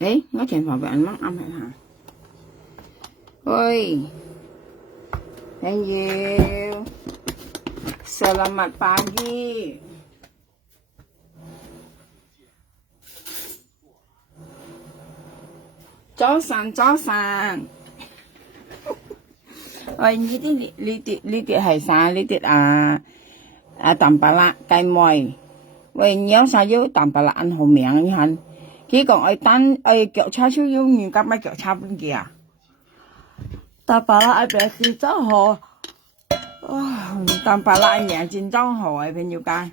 nói chuyện vào với anh mắc âm hay hả? Ôi, thank you. Selamat pagi.早晨，早晨。喂，呢啲係啥？呢啲蛋白啦，雞妹。喂，你有啥要蛋白啦？按好名你看。佢講腳叉燒要原價買腳叉半件啊？蛋白啦，愛別是真好。蛋白啦名真真好嘅朋友家。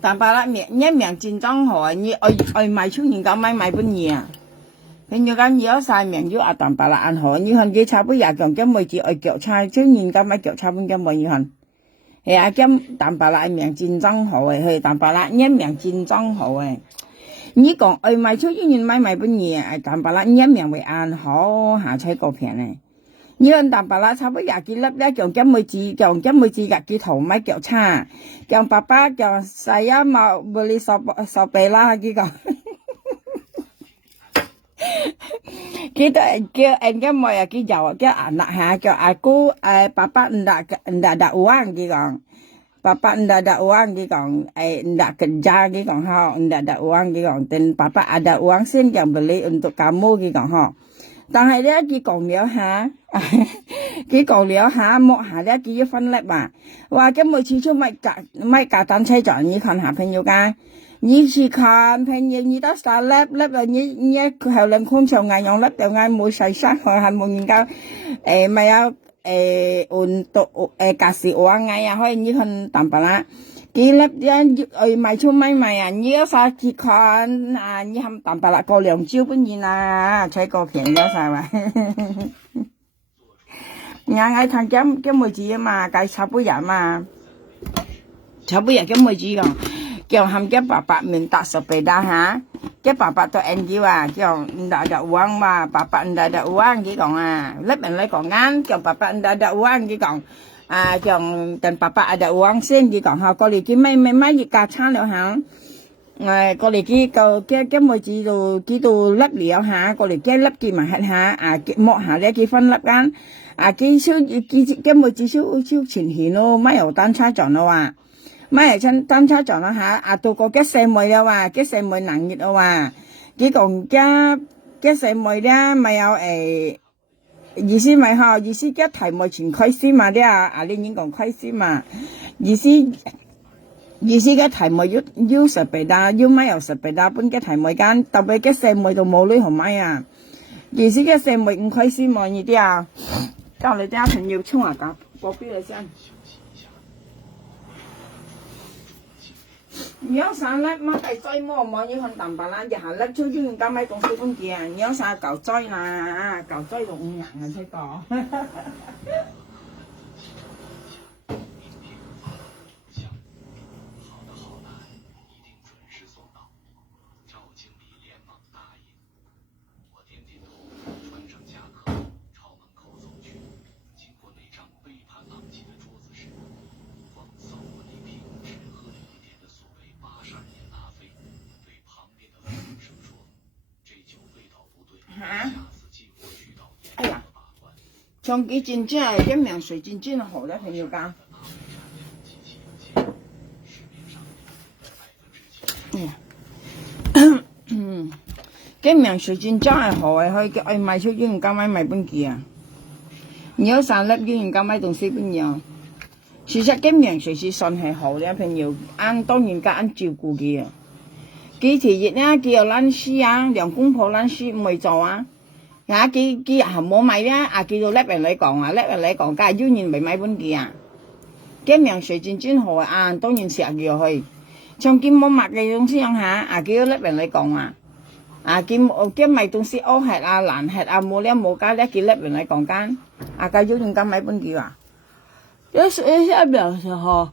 蛋白啦名真真好嘅，你愛買出原價買半件啊？朋友間有晒名要蛋白啦按好，你看佢差不多講咁每次愛腳叉，出原價買腳叉半件冇你看。係啊，咁蛋白啦名真真好嘅，係蛋白啦一名真真好嘅。你講愛買出原買半件，蛋白啦一名會按好下菜個片咧。你看蛋白啦差不多廿幾粒咧，講咁每次廿幾頭買腳叉，講爸爸講saya mau beli sopela佢講。Kita kêu anh cái mồi cái dầu cái anak ha kêu aku papa ndak ada uang gitu kan. Papa ndak ada uang gitu kan. Ndak kerja gitu kan ha, ndak ada uang gitu kan. Dan papa ada uang sen yang beli untuk kamu gitu kan ha. 但係咧，佢講了下，摸下咧，佢要分粒嘛。話咁每次出買架單車站，你看下朋友間。你去看朋友，你到啥粒啊？你後兩空上眼用粒就眼冇細沙，係冇研究咪有運動格時我眼啊，可以你看淡白啦。幾粒賣出買啊！你有啥去看啊？你含淡白啦，過兩招本然啊，採個便宜晒嘛。眼愛睇咁妹子啊嘛，計差不多嘛，差不多咁妹子講。叫ham cái papa minta sepeda ha, cái papa tu NG à, kêu ndak ada uang mà papa ndak ada uang cái còn lớp mình lấy còn ngán, kêu papa ndak ada uang cái còn kêu dan papa ada uang sen cái còn ha, có lẽ cái mấy cái cà chán nữa hả, có lẽ cái mồi chỉ đồ lớp liễu hả, có lẽ cái lớp kia mà hả, cái mọ hả đấy cái phân lớp gan, cái mồi chỉ siêu chuyển hiện nó mấy ở tan xa chọn đâu à. Mấy chân單車撞啦嚇，到個嘅細妹啦話，嘅細妹能熱啊話，幾個嘅細妹咧咪有意思咪嚇，意思嘅題目全開心嘛啲你已經講開心嘛，意思嘅題目要十倍啦，要咪有十倍啦，本嘅題目間特別嘅細妹就冇女同咪啊，意思嘅細妹唔開心嘛呢啲啊，教你啲朋友衝下架，過邊嚟先。你有啥粒乜係追摸摸要看淡白啦，日下粒出咗加咪公司本件，你有啥舊追啦，舊追到5人啊出個。哎呀，長期真正係一名水真正好咧，朋友家。哎呀，一名水真正係好嘅，可以叫賣出語言交買賣本件啊。你有3粒語言交買同4本樣。其實一名水是算係好嘅，朋友當然家按照顧嘅啊。幾條熱咧，幾有冷師啊，兩公婆冷師唔會做啊。幾日後冇買咧，幾到叻人嚟講啊，叻人嚟講，家要人未買本件啊。幾名水真好啊，當然食咗去。像見冇買嘅東西樣下，幾到叻人嚟講見買東西惡吃啊、難吃啊，冇咧冇加咧，幾叻人嚟講間，家要人家買本件啊。一下表示哈，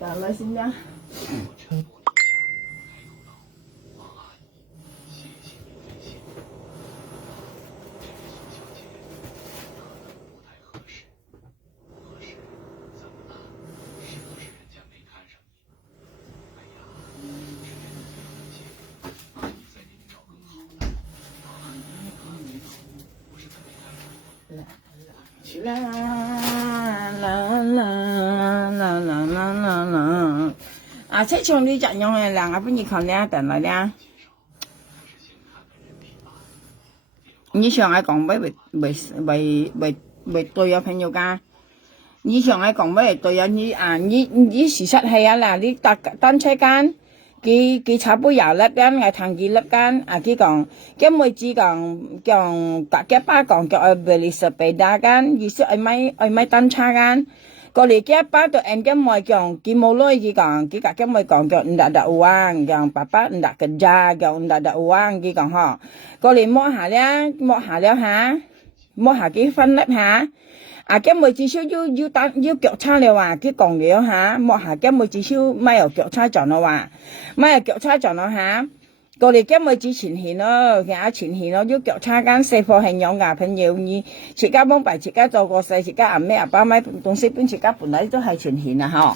打了新疆。啦啦啦啦啦啦啦啦！啊，这唱你怎样的人啊？不你看呢，等来呢？你上来講未對啊，朋友家。你上來講未對啊？你事實係啊嗱，你單車間。佢差不多粒間，我同佢粒間，佢講，佢妹子講佢爸講叫我beli sepeda間，意思愛買單車間，過嚟佢爸就按佢妹講，佢冇耐佢講，佢妹講叫ndak ada uang，講爸爸ndak kerja，講ndak ada uang，佢講嗬，過嚟摸下了嚇，摸下幾分粒嚇。cái mười chỉ số yêu kiểu cha liều à cái còn liều hả một hả cái mười chỉ số mai ở kiểu cha chọn nó à mai ở kiểu cha chọn nó hả còn thì cái mười chỉ chỉnh hình nó cái chỉnh hình nó yêu kiểu cha gan xe phò hành nhóm gà phần nhiều như chỉ các bông bài chỉ các trâu có xe chỉ các à mẹ ba mấy东西本chỉ các本來都係chỉnh hình à ha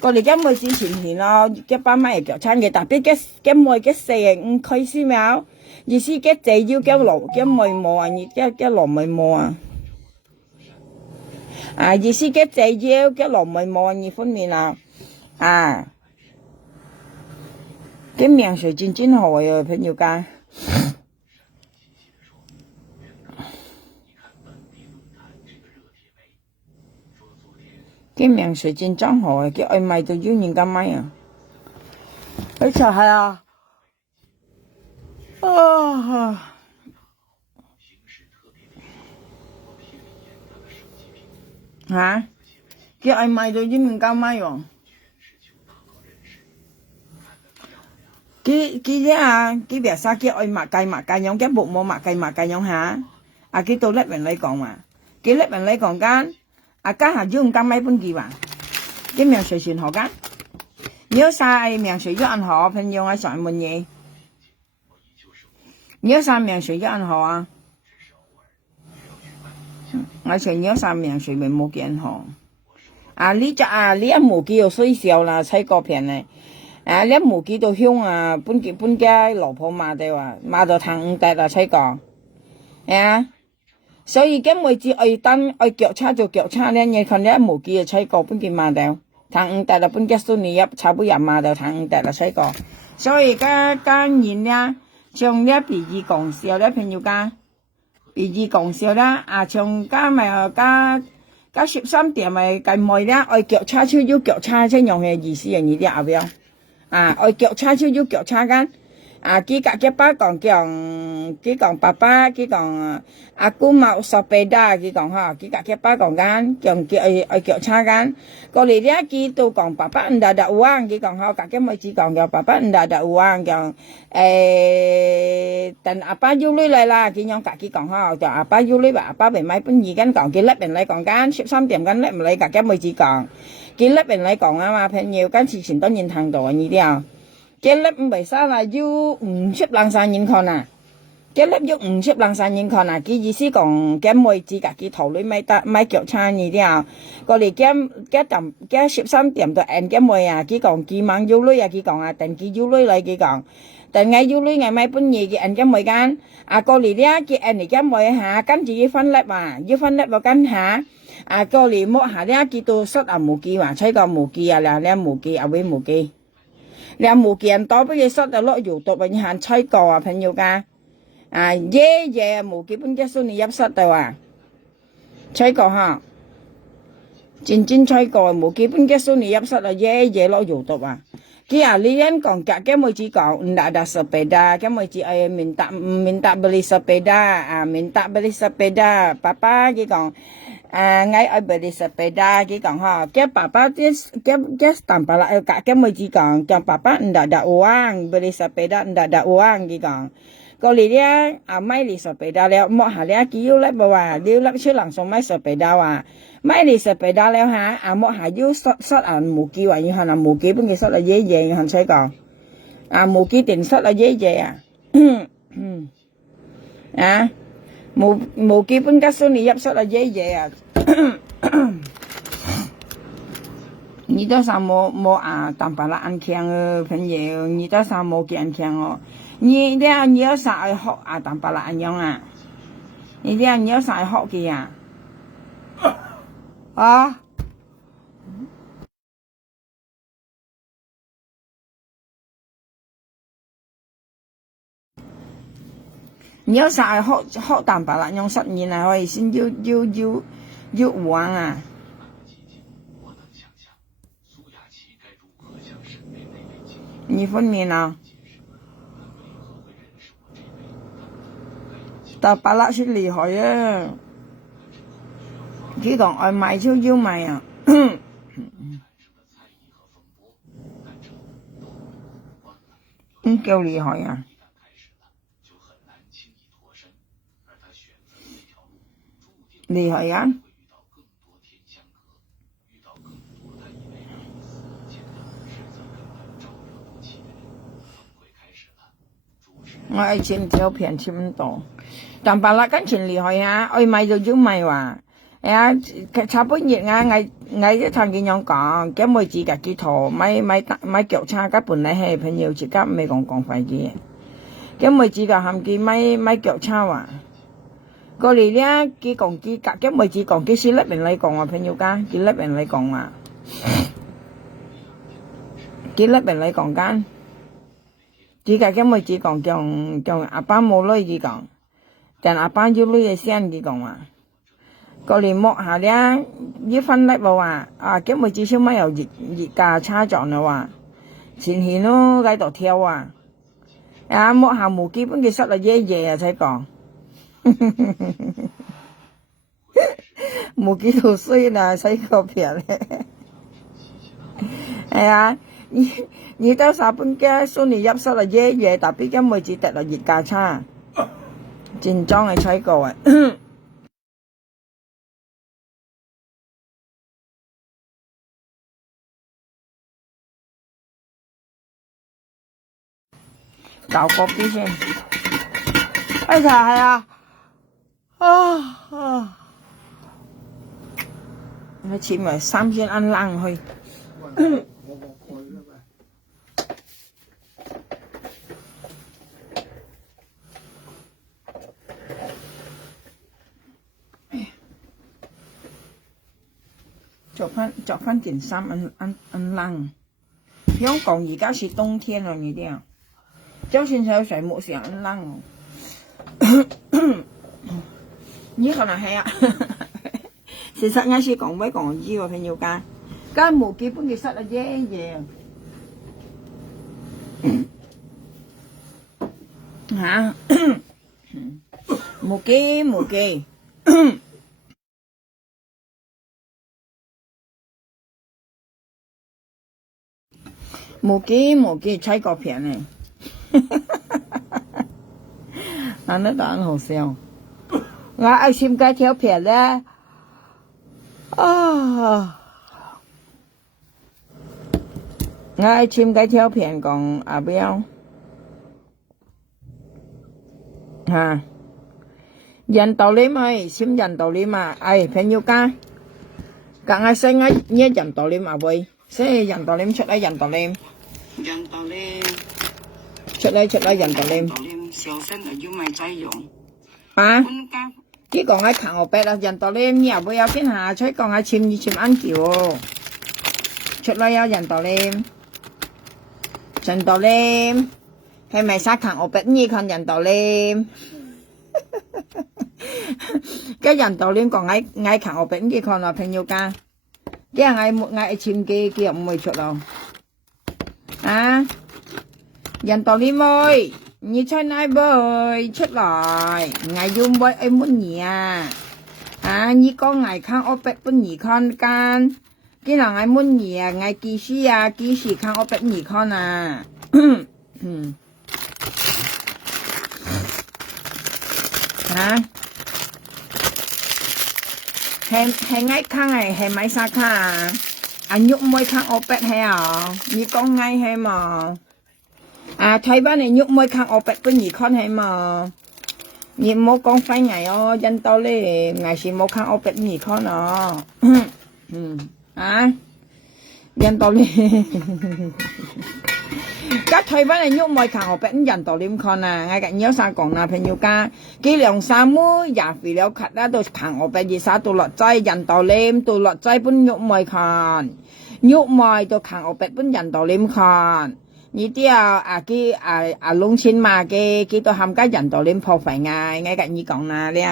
còn thì cái mười chỉ chỉnh hình nó cái ba mấy kiểu cha người đặc biệt cái mười cái xe không khai xí máu意思cái chạy yêu cái lồng cái mười mò à như cái lồng mười mò意思cái chạy yêu cái lồng mười mò như phân này nào cái miệng水真好啊，朋友家。cái miệng水真好啊，cái外賣都要人家買啊。而且係啊，cái外賣都要人家買喎。cái việc sao cái ơi mà cài nhóm cái bụng mà cài nhóm hả cái tôi lấy mình lấy còn mà cái lấy mình lấy còn cái hạt dương cam mấy bên kia mà cái miệng sợi xuyên họ cái nhớ sai miệng sợi cho anh họ phân用ai soạn mình gì nhớ sai miệng sợi cho anh họ ai soạn nhớ sai miệng sợi mình mua kiện họ lý cho lý ăn mù kia suy xẻo là xây cọp片này你無幾到香啊，本家老婆罵的話，罵到堂五大啦，才講，所以咁每次愛腳叉就腳叉咧，你看你無幾就才講，本家罵到堂五大啦，本家孫女入差不多罵到堂五大啦，才講，所以家人咧，像咧彼此講笑咧，朋友家彼此講笑啦，像家咪家13點咪計妹咧，愛腳叉超要腳叉先用嘅意思係呢啲後邊。愛腳叉超要腳叉間，佢爸講佢講爸爸，佢講阿姑冇sepeda，佢講嚇，佢爸講間，佢愛腳叉間，過嚟咧佢都講爸爸唔ada uang，佢講嚇，佢妹子講叫爸爸唔ada uang，講等阿爸要女嚟啦，佢樣佢講嚇，就阿爸要女吧，阿爸未買本二間講，佢甩人嚟講間，13點間甩唔嚟，佢妹子講。cái lớp bên lại còn mà phải nhiều cái sự tình nhìn thằng đồ như thế nào cái lớp bây giờ là yêu xếp lang sang nhìn con cái lớp yêu xếp lang sang nhìn con cái ý思講cái mỗi chỉ cả cái頭裡mấy kiểu cha như thế nào còn lại cái 13點到按cái mỗi cái講cái mang yêu lưới cái講等cái yêu lưới lại cái講等ngày yêu lưới ngày mai bên gì cái按cái mỗi gan còn lại cái按cái mỗi cái chỉ phân lớp vào cái個嚟摸下咧，見到塞無記話，吹個無記啦，你無記會無記，你無記人多，不如塞就落油度，你行吹個朋友家，爺無記本嘅孫你入塞到吹個哈，真吹個無記本嘅孫你入塞爺落油度佢你人講嘅妹子講ndak ada sepeda，嘅妹子minta beli sepeda，minta beli sepeda，爸爸佢講。ngay ở bờ đi sepeda cái còn họ cái papa cái tầm bà lại cả cái mấy chỉ còn cho papa ndak ada uang beli sepeda ndak ada uang cái còn lì dia mai đi sepeda leo mọi hà leo kêu lại bà điêu lại chưa làm xong mai sepeda mai đi sepeda leo hả mọi hà điêu sót mù kêu như hà làm mù kêu bên kia sót là dễ dàng hành sai còn mù kêu tiền sót là dễ dàng mù kia bên cái số này nhập số là dễ như đó sao mò tạm bà là ăn khen phần nhiều như đó sao mò kia ăn khen như đó nhớ sao họ tạm bà là ăn nhông như đó nhớ sao họ kia 啊！你要晒好蛋白啦，用實驗係可以先要玩啊！你分娩啊？但白辣是厲害啊！佢講愛買就要買啊！夠厲害啊！厲害啊！我愛簽照片簽到，但白辣跟前厲害啊！愛買就要買話，啊，差半日啊，我一聽見人講，咁妹子嘅幾套買腳叉，根本嚟係朋友自己未講快啲，咁妹子嘅含幾買腳叉話。個嚟咧，佢講佢隔嘅妹子講佢是叻人嚟講啊，朋友家，佢叻人嚟講啊，佢叻人嚟講間，佢隔嘅妹子講叫阿爸冇女佢講，但阿爸要女嘅先佢講啊，個嚟摸下咧，一分叻冇啊，啊嘅妹子小妹又熱架差咗啦話，前前咯喺度跳啊，啊摸下冇基本嘅失啦爺爺啊才講。冇幾多歲啦，洗個片咧。係啊，你到三本嘅送你入室啦，爺爺特別嘅妹子得啦熱架叉，正裝係洗過啊。搞個邊先？哎呀，係啊。我切埋3先按冷去。着翻件衫按冷。香港而家是冬天了，你哋啊，就算有水冇成按冷。呢個係啊，其實我是講俾講知喎，朋友家，家冇基本嘅室啊爺爺，嚇，冇機，冇機，猜個片咧，啊，那當然好笑。我愛xem cái theo片咧，我愛xem cái theo片講阿彪，嚇，人道理咪xem人道理嘛，哎，朋友家，講我識我呢人道理嘛會，所以人道理出嚟人道理，出嚟人道理，小聲就要咪再用，啊？佢講喺行我白啦，人道理你又會有邊下出講喺簽安橋，出嚟有人道理，係咪殺行我白你看人道理？cái人道理講喺行我白你看啦，朋友家，啲人嗌簽嘅唔會出咯，啊，人道理妹。你出來bơi出來，ngài dùng bơi em muốn nhỉ à? À, như con ngài khang opet muốn nhỉ con can, cái nào ngài muốn nhỉ à? Ngài kỹ sĩ khang opet nhỉ con à? Hả? Hay ngài khang này hay máy sa khang à? Anh nhúc môi khang opet hay à? Như con ngay hay mà? À, thấy bác này nhúc môi khang opet bên nhị con hay mà nhị mô con phải ngày dân tao lê ngày xì mô khang opet nhị con à dân tao lê 家台灣嘅肉梅行我俾人道點看啊！我嘅有啥講啦，朋友家幾兩三妹也肥了咳啦，都行我俾二沙到落劑人道點到落劑本肉梅看，肉梅都行我俾本人道點看。你啲農村嘛嘅幾多冚家人道點破費嗌，我嘅你講啦咧。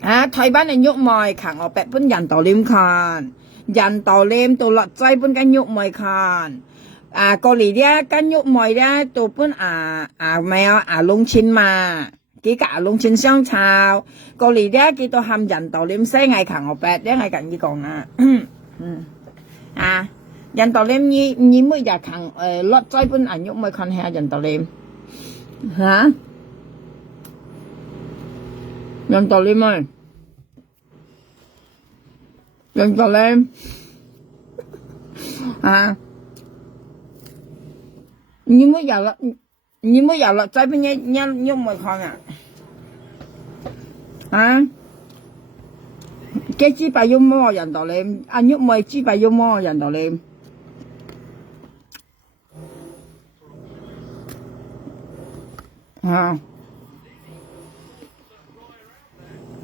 台灣嘅肉梅行我俾本人道點看。人道念到落劑本間肉梅看，過嚟咧間肉梅咧到本咩農村嘛，幾個農村相炒，過嚟咧幾多含人道念西藝行我白，咧係咁樣講啦，人道念你每日行落劑本肉梅看下人道念，人道念咪。人道念你沒有了這邊你有沒有看幾幾百有冇人道念有沒幾百有冇人道念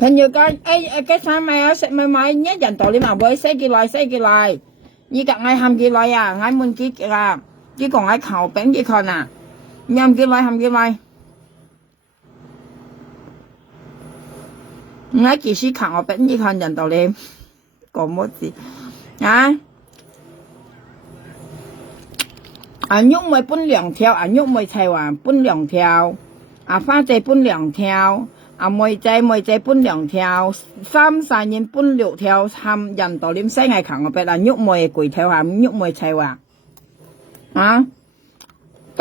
朋友講cái sao mày食咪買一人道你嘛會寫幾來，你夾嗌喊幾來啊？嗌滿幾個嗌頭餅幾看啊？你喊幾來？嗌幾時頭餅幾看人道你講乜字肉梅搬兩條肉梅菜話搬兩條花仔搬兩條。梅仔搬兩條，3人搬6條，含人道念西藝行我俾啦，肉梅貴條下，肉梅菜話，咁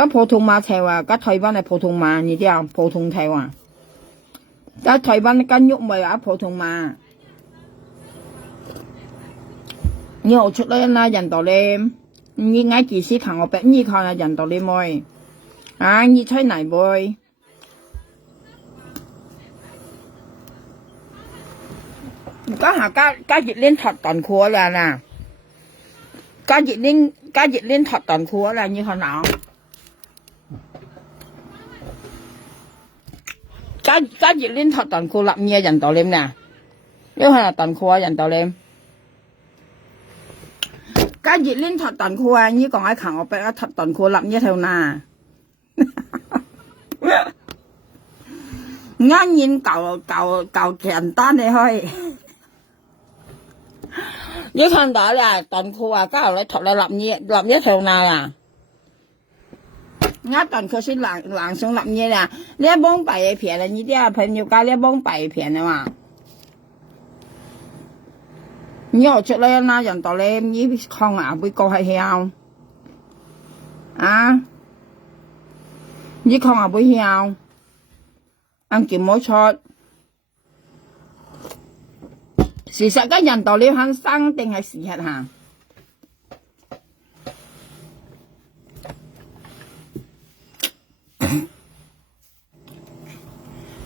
普通話菜話，咁台灣係普通話，你啲普通菜話，咁台灣跟肉梅啊普通話，你好出嚟啦人道念，你嗌幾時行我俾你看下人道念妹，你吹奶妹。加熱鏈托短褲啦，加熱鏈托短褲啦，như thế nào？加熱鏈托短褲立咩人道念nè？呢係短褲人道念。加熱鏈托短褲呢個喺行我俾我托短褲立咩條嗱？啱然夠簡單你去。你看到啦，短褲加落嚟托嚟立一條哪短褲是冷上立嘢啦，你一幫白片啦，你啲朋友家你一幫白片啊嘛，你學出嚟啦，人道念你看會過係曉，你看會曉，見冇錯。事實嘅人道念肯生定係事實嚇？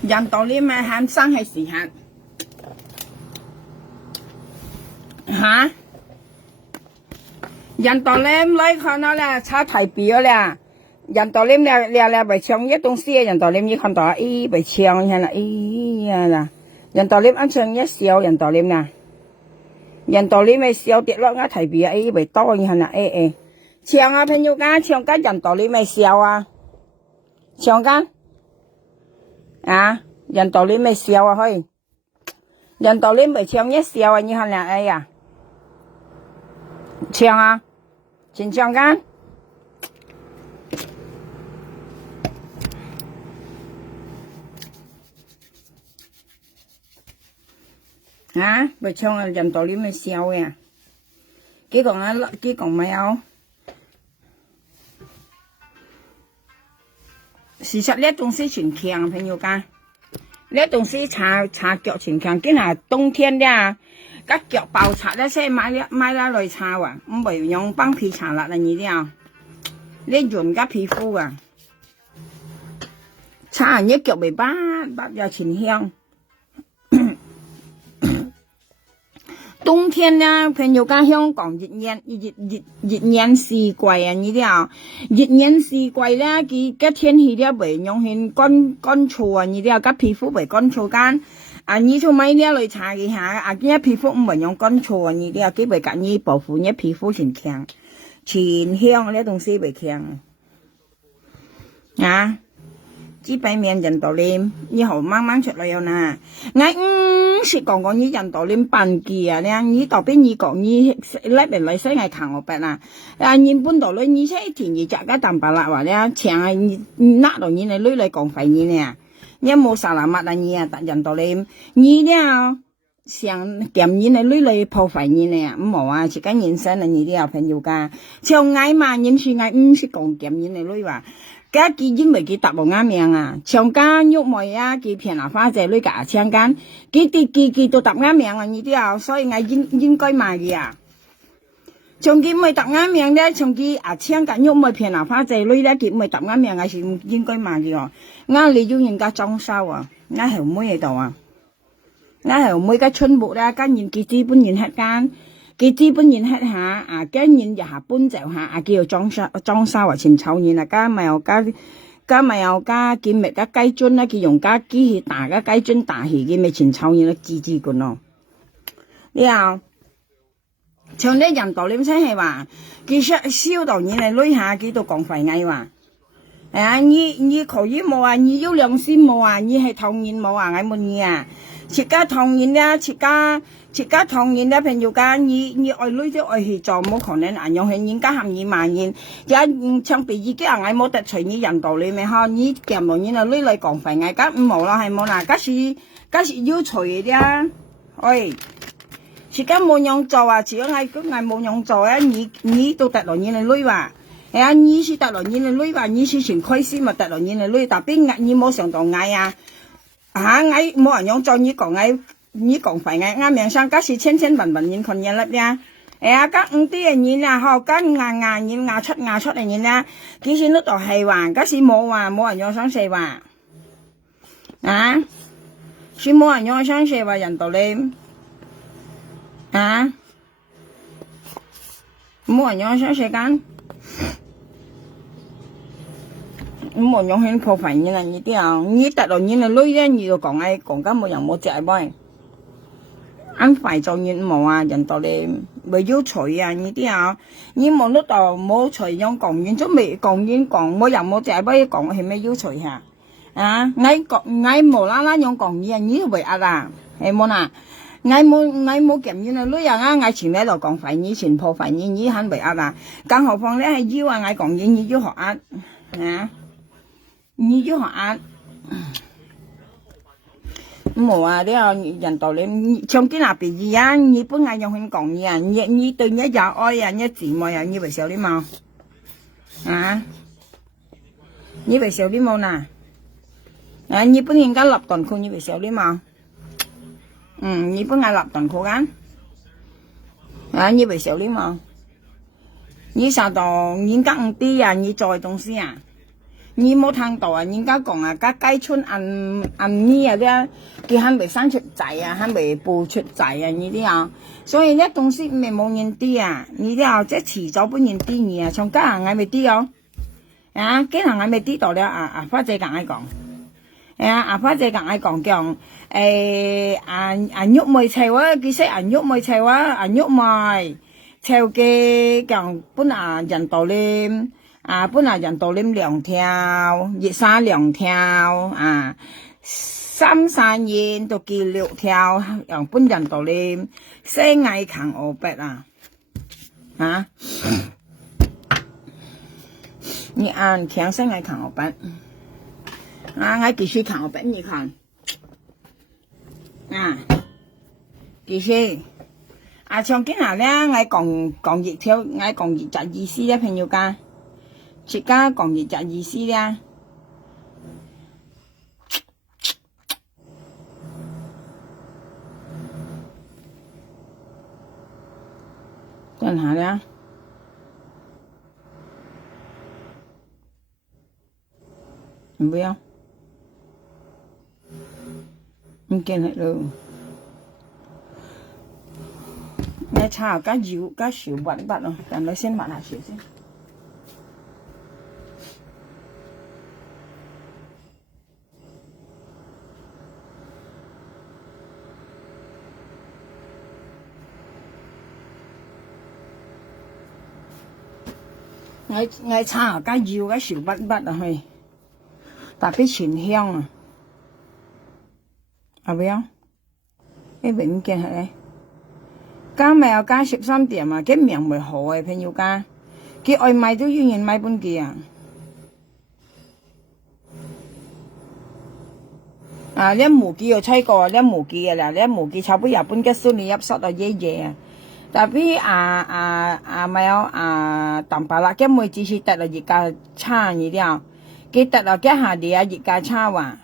人道念咪肯生係事實人道念來看到啦，差太別啦。人道念你被搶一東西，人道念你看到被搶係啦，啦。人道念啱上一笑人道念呐，人道念咪笑跌落啱提別咪多係啦搶朋友間搶緊人道念咪笑搶緊人道念咪笑去，人道念咪搶一笑你係啦搶搶緊。被搶人道念咪笑嘅，幾講咪有？事實呢東西全強，朋友間，呢東西茶腳全強，今下冬天咧，個腳爆茶咧，先買嚟茶唔係用幫皮茶啦，你啲你潤個皮膚茶一腳咪白又全香。冬天呢，朋友家香港熱炎四季啊，呢啲啊，熱炎四季咧，佢嘅天氣咧未用很乾燥啊，呢啲啊，嘅皮膚未乾燥間，啊，呢做咩咧嚟搽一下，啊，嘅皮膚唔會用乾燥啊，呢啲啊，佢會隔呢保護呢皮膚全強，全香呢東西會強啊。基本面印度鏈，以後慢慢出來有呐。我是講你印度鏈半記啊，你到邊你講你來邊來西愛看我白啦。啊，日本度咧，你喺田野摘個蛋白啦話咧，請你拿到你嚟女嚟講費你呢，你冇沙拉麥啊你啊，印度鏈，你呢想掂你嚟女嚟破費你呢，唔冇啊，自己人生啊你啲朋友家，像我嘛，人是我是講掂你嚟女話。家己因為佢答冇啱命啊，長間郁妹啊，佢偏拿花仔女架搶間，佢都答啱命啊，呢啲啊，所以我應該買嘅啊。長佢咪答啱命咧，長佢啊搶間郁妹偏拿花仔女咧，佢咪答啱命，我是應該買嘅哦。我利用人家裝修啊，我係妹喺度啊，我係妹嘅春木啦，跟人佢資本人喺間。佢資本人喺下啊，跟人就下搬就下啊，叫裝修啊，前抽人啊，加咪又加建密加雞樽啦，佢用加機器打個雞樽打起嘅咪前抽人啦，支管咯。你啊，像啲人道你真係話，佢燒到人嚟攞下幾多講費嗌話，啊，你可以冇啊，你有良心冇啊，你係同人冇啊，嗌冇你啊。切家同人啦，切家同人啦，朋友家，你愛女就愛去做，冇可能按用係人家含義萬言，一像別自己人嗌冇得隨你人道理咪呵，你夾落人啊女嚟講費嗌，家唔冇啦係冇啦，家是要隨啲，喂，切家冇用做啊，只要嗌冇用做啊，你都得落人嚟女話，係啊，你是得落人嚟女話，你是全開心咪得落人嚟女，特別嗌你冇上到嗌啊。啊！我冇人用做你講費嘅，啱命上家是千萬人群人粒呀。家五啲嘅人啊，嗬，家牙出嘅人啊，幾時都度係話，家是冇人用上四話，啊，是冇人用上四話人道理，啊，冇人用上四間。冇用喺破費嘅啦，呢啲啊，你得落你嚟女咧，你就講緊冇人冇借咩，安排做嘢冇啊，人道理未要隨啊，呢啲啊，你冇得到冇隨用講完都未講完講，冇人冇借咩講係咩要隨下，啊，我無啦啦用講嘢，你都為壓啦，係冇啦，我冇見嘢啦，女人啊，我前喺度講費，你前破費，你肯為壓啦，更何況咧係要啊，我講嘢你要學壓，啊。你要學啊，冇啊！你話人道理，像啲那邊一樣，你本來用很講嘢啊，你對你有愛啊，你姊妹啊，你會笑你冇？啊？你會笑你冇呐？啊！你本應該立頓褲，你會笑你冇？你本來立頓褲間，啊！你會笑你冇？你上到人家唔啲啊，你做東西啊？你冇聽到啊？人家講啊，家雞春按呢啊啲，佢還未生出仔啊，還未孵出仔啊呢啲啊，所以呢東西咪冇人啲啊，呢啲啊即係遲早本人啲嘢啊，從家人嗌咪啲哦，啊家人嗌咪啲到了啊花姐咁嗌講，花姐咁嗌講叫喐妹菜哇，佢識喐妹菜哇，喐妹菜嘅講本啊人道理。本來人道領2條，熱沙2條，三山煙都叫6條，用本人道領西藝扛我白啊，你按強西藝扛我白，我繼續扛我白，你看，繼續，從今日咧，我講熱條，我講熱雜意思咧，朋友家。自家講熱雜意思咧，等下咧，唔要，唔見係咯。奶茶加油加少揾筆咯，等你先抹下少先。奶茶加油加少筆筆啊去，特別全香啊，係咪啊？呢邊唔見係咧。加咪有加13點啊，佢命唔好嘅朋友家，佢外賣都要人買本機啊。啊，你無機又吹過，你無機嘅啦，你無機差不多日本嘅蘇尼入塞到嘢嘢啊。tapi咪有淡白啦，佢每次是得了一家差而了，佢得了佢下啲一家差話。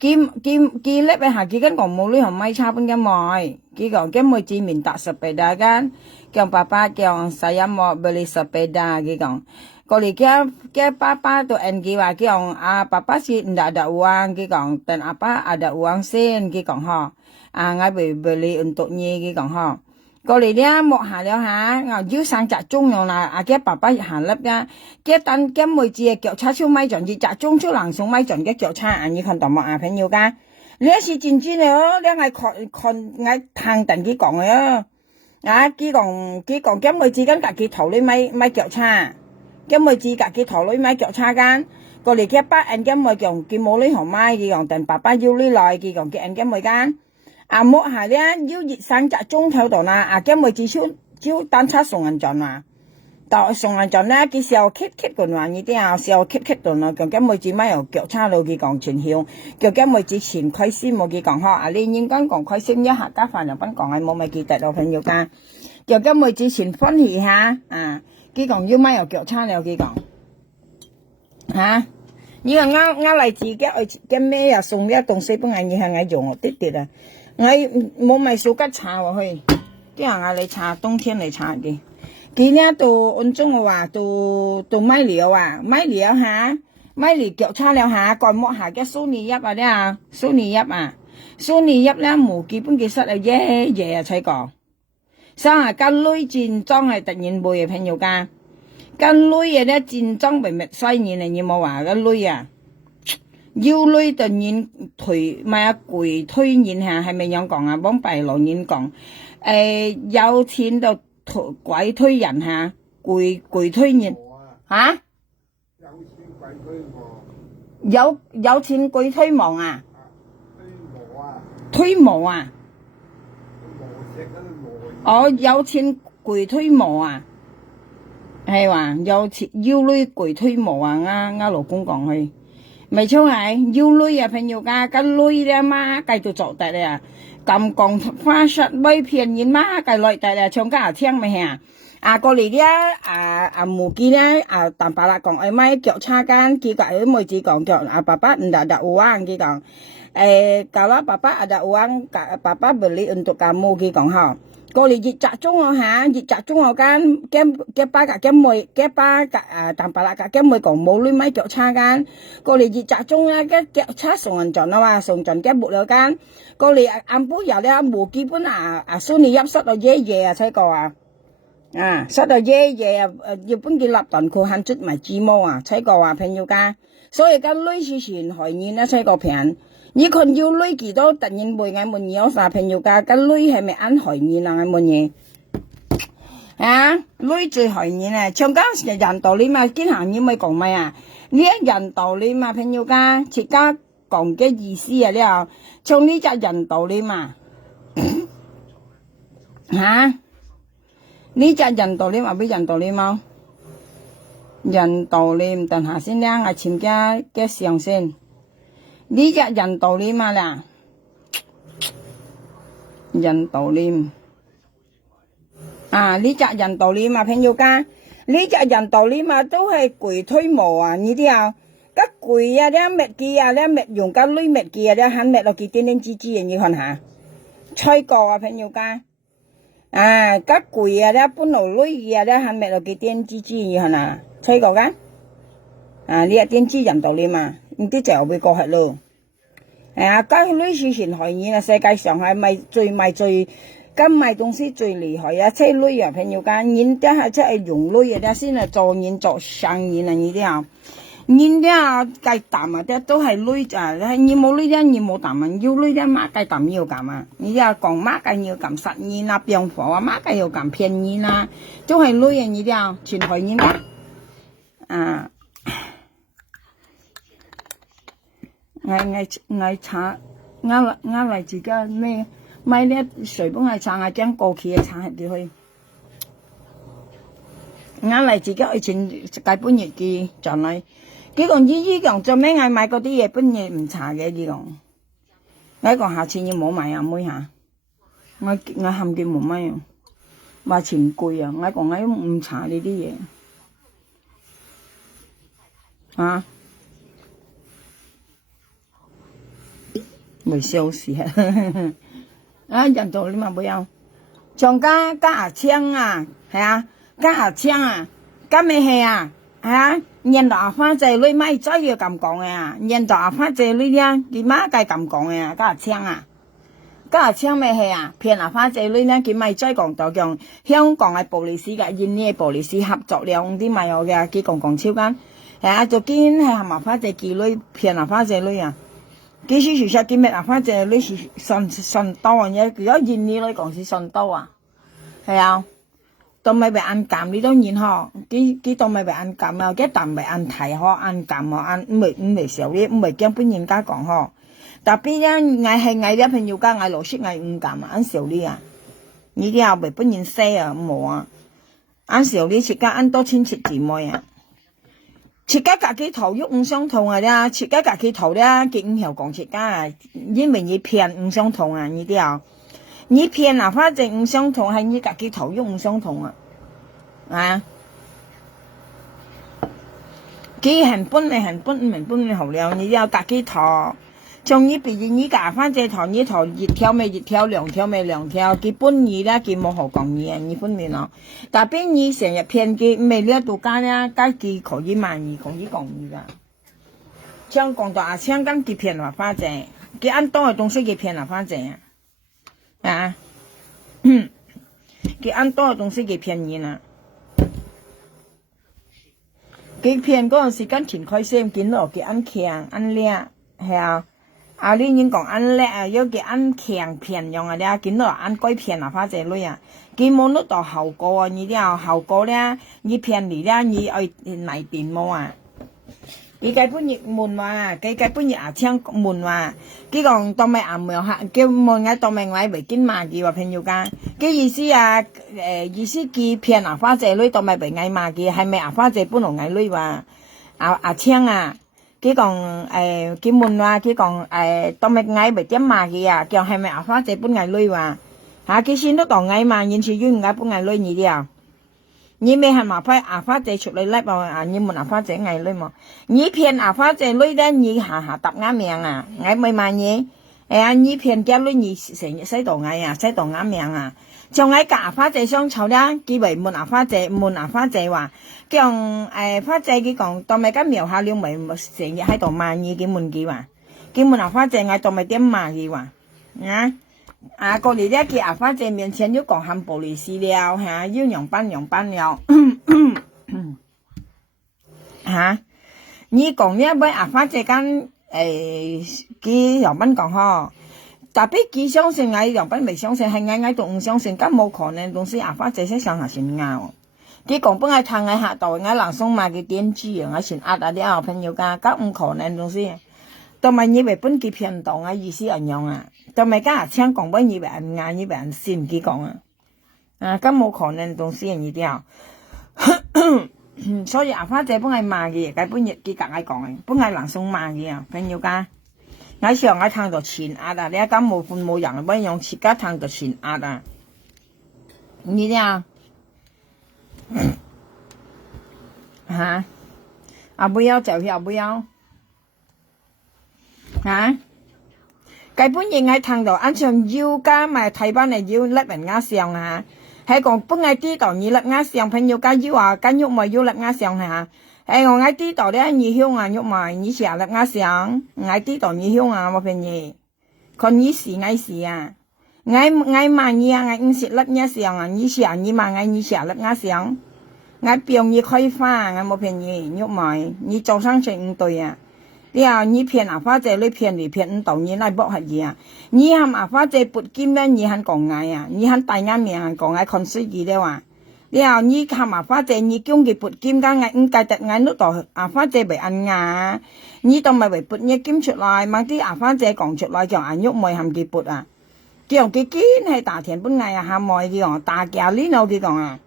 佢叻嘅下佢跟講冇呢行咪差本嘅賣，佢講佢每次面搭sepeda kan，叫爸爸叫saya mau beli sepeda，佢講，嗰嚟佢爸爸都佢話佢講爸爸sih ndak ada uang，佢講但apa ada uang sen，佢講呵，nggak beli untuknya，佢講呵。過嚟咧，莫下了下，我要上集中用啦，佢爸爸行粒呀，佢等佢每次嘅腳叉超咪盡，集中超能送咪盡嘅腳叉，你看到冇朋友噶？你是真真嘅哦，你係看聽等佢講嘅哦，佢講佢每次跟自己頭裏咪腳叉，佢每次自己頭裏咪腳叉間，過嚟佢爸佢每講佢冇呢行咪，佢講等爸爸要呢來，佢講佢每間。莫下咧要熱生集中頭度啦，佢每次超單車送人盡嘛，到送人盡咧，佢小 kit 頓話呢啲啊，小 kit 頓啦，佢每次咪由腳叉路佢講全曉，佢每次前開心冇佢講呵，你應該講開心一下加飯又賓講係冇咪記得咯朋友家，佢每次前歡喜下佢講要咪由腳叉了佢講呢個啱例子嘅咩啊送呢一棟水本銀係用我啲啲啊。我冇咪數吉茶喎去，啲人嗌你茶冬天嚟茶嘅。佢呢到按中嘅話到買料啊，買料下，買料腳叉了下，蓋摸下嘅蘇尼入啊啲啊，蘇尼入咧冇基本嘅室啊嘢啊，睇過。生下跟女戰裝係突然會嘅朋友家，跟女嘅咧戰裝咪咪犀年嚟，你冇話個女啊。要女突然推咪攰推演下係咪樣講啊？幫閉路演講，有錢就鬼推人下，攰推演嚇？有錢鬼推磨啊？推磨啊？哦，有錢鬼推磨啊？係話有錢要女鬼推磨啊？啱老公講去。咪錯係要女啊朋友家，跟女咧嘛繼續做得咧，咁講花式咪騙人嘛，繼續得咧，唱歌聽咪係過嚟咧冇記咧淡白啦講誒咪腳叉間，佢個每次講腳爸爸唔ada uang，佢講kalau papa ada uang papa beli untuk kamu，佢講呵。過嚟熱集中我下，熱集中我間嘅巴格嘅妹嘅巴格淡白啦格嘅妹講冇女咪腳叉間，過嚟熱集中啊嘅腳叉送人盡啊嘛，送盡嘅木了間，過嚟暗杯油咧冇基本蘇尼入塞到嘢嘢啊，睇過塞到嘢嘢日本嘅立頓佢肯出埋字幕啊，睇過話朋友家，所以間女事前海nhiên啊睇過平。你看要女幾多突然會嗌問嘢，我話朋友家個女係咪按海nhiên啊？嗌問嘢女最海nhiên啊！唱歌係人道理嘛，經常你咪講咪啊？呢一人道理嘛，朋友家自家講嘅意思啊，你話唱呢隻人道理嘛？呢隻人道理話俾人道理冇？人道理等下先啦，我前家嘅上先。呢隻人道理嘛啦，人道理呢隻人道理嘛朋友家，呢隻人道理嘛都係攰推磨啊呢啲啊，個攰啊啲滅機啊啲滅用個女滅機啊啲肯滅落幾點吱吱嘅你看下，吹過啊朋友家，個攰啊啲本來女啊啲肯滅落幾點吱吱你看下，吹過噶，呢一點知人道理嘛。唔知就會過去咯。嗰女事前海nhiên啊，世界上係咪最咁賣東西最厲害啊，車女啊，朋友家，人家係真係用女嘅，先係做人做生意啊，呢啲啊，人家計淡啊，都係女啊，你冇女啲，你冇淡啊，要女啲乜計淡要咁啊，你啊講乜計要咁實現啊，病火啊乜計要咁便宜啦，都係女嘅呢啲啊，全係人家啊，我查嚟自己咩？買呢水本係撐下將過期嘅撐入去，嚟自己以前計本日記就嚟，佢講依講做咩嗌買嗰啲嘢本嘢唔查嘅呢講，我講下次要冇買啊妹下，我喊佢冇乜用，話錢貴啊，我講我唔查呢啲嘢，啊，沒消息啊。啊，人道你嘛不要，像加牙籤啊，係啊，加牙籤啊，加咩係啊，係啊，人道阿花仔女咪再要咁講嘅啊，人道阿花仔女啊，佢媽計咁講嘅啊，加牙籤啊，加牙籤咩係啊，騙阿花仔女呢，佢咪再講到講香港嘅暴力士嘅，印尼嘅暴力士合作了啲咪有嘅，佢講超間，係啊，就見係阿花仔妓女騙阿花仔女啊。幾時事實見咩啊？反正你是信刀啊！如果印尼嚟講是信刀啊，係啊，都咪被按撳你當然嗬，幾都咪被按撳啊，幾啖咪按提嗬，按撳啊，按唔係少啲，唔係驚本人家講嗬，特別咧嗌係嗌啲朋友家嗌老師嗌唔撳啊，按少啲啊，呢啲後咪本人寫啊冇啊，按少啲切家按多親戚姊妹啊。切家自己頭喐唔相同啊！啦，切家自己頭咧，佢唔係講切家啊，因為你騙唔相同啊！呢啲啊，你騙啊，反正唔相同，係你自己頭喐唔相同啊！啊，佢係本嚟係本唔係本嚟好了，你要自己頭，從呢邊你夾翻隻頭，你頭熱條咪熱條，涼條咪涼條，佢本意咧佢冇好講嘢，你本面咯。但係你成日騙佢，唔係呢度家咧，家佢可以賣嘢，可以講嘢噶。像講到阿香港佢騙阿花姐，佢按當嘅東西佢騙阿花姐啊，佢按當嘅東西佢騙人啊。佢騙嗰陣時間前開聲見到佢按強按叻，係啊。啊！你人講按叻啊，有佢按強騙用啊，你啊見到按鬼騙啊，花仔女啊，佢冇得到後果啊，你啲後果咧，你騙你咧，你愛嚟電冇啊？佢計本日門話，佢計本日牙槍門話，佢講當咪牙苗客，叫門嘅當咪我為見罵佢話朋友家，佢意思啊，意思佢騙啊花仔女當咪為嗌罵佢，係咪啊花仔本來嗌女話牙槍啊？佢講佢問話，佢講當咪嗌咪點罵佢啊？叫係咪阿花姐本嗌女話嚇？佢先都講嗌嘛，因此要嗌本嗌女呢啲啊？你咪係麻煩阿花姐出嚟叻啊！你問阿花姐嗌女嘛？你騙阿花姐女咧，你下下答啱命啊！嗌咪罵嘢，你騙家女你成日使到嗌啊，使到啱命啊！就嗌夾阿花姐相湊咧，佢為問阿花姐話。叫花姐佢講，當咪咁描下了咪成日喺度罵嘢，佢問佢話，佢問阿花姐嗌當咪點罵佢話，過嚟咧，佢阿花姐面前要講喊暴力事了嚇，要揚班了嚇，你講呢位阿花姐間佢揚班講嗬，特別佢相信嗌揚班未相信，係嗌都唔相信，咁冇可能東西阿花姐先上下先啱。佢講本來撐喺下度，我朗誦嘛佢點知啊？我先壓下啲朋友家，咁唔可能東西。同埋以為本佢騙到啊，意思一樣啊。同埋家下聽講本以為人嗌，以為人信佢講啊。咁冇可能東西呢啲啊。所以阿花姐本係罵嘅，佢本日佢夾嗌講嘅，本係朗誦罵嘅啊，朋友家。我上我撐到前壓啊，你一間冇款冇人，本用切家撐到前壓啊。呢啲啊。不要就要不要基本應喺撐到按上腰加埋睇班嚟腰甩人家上係講本喺啲度你甩家上朋友家腰啊跟喐咪腰甩家上我喺啲度咧你香啊喐埋你成日甩家上喺啲度你香啊我朋友佢你時啊 ngay mà nhia ngay sẽ lắc nhia xiang à nhí xia nhí mà ngay nhí xia lắc ngã xiang ngay biểu nhí khai pha ngay một片nhí nhúc mày nhí早上成對啊。你啊，你騙阿花姐，你騙嚟騙唔到，你嚟搏係嘢啊！你喊阿花姐撥金咧，你喊講嗌啊！你喊大眼面喊講嗌看衰嘢咧話，你啊，你喊阿花姐，你叫佢撥金間嗌唔計得嗌碌到阿花姐被按牙，你當咪為撥嘢金出來，掹啲阿花姐講出來叫阿喐妹喊佢撥啊！叫佢堅係大田本嗌啊，喊妹佢講大家呢度佢講啊！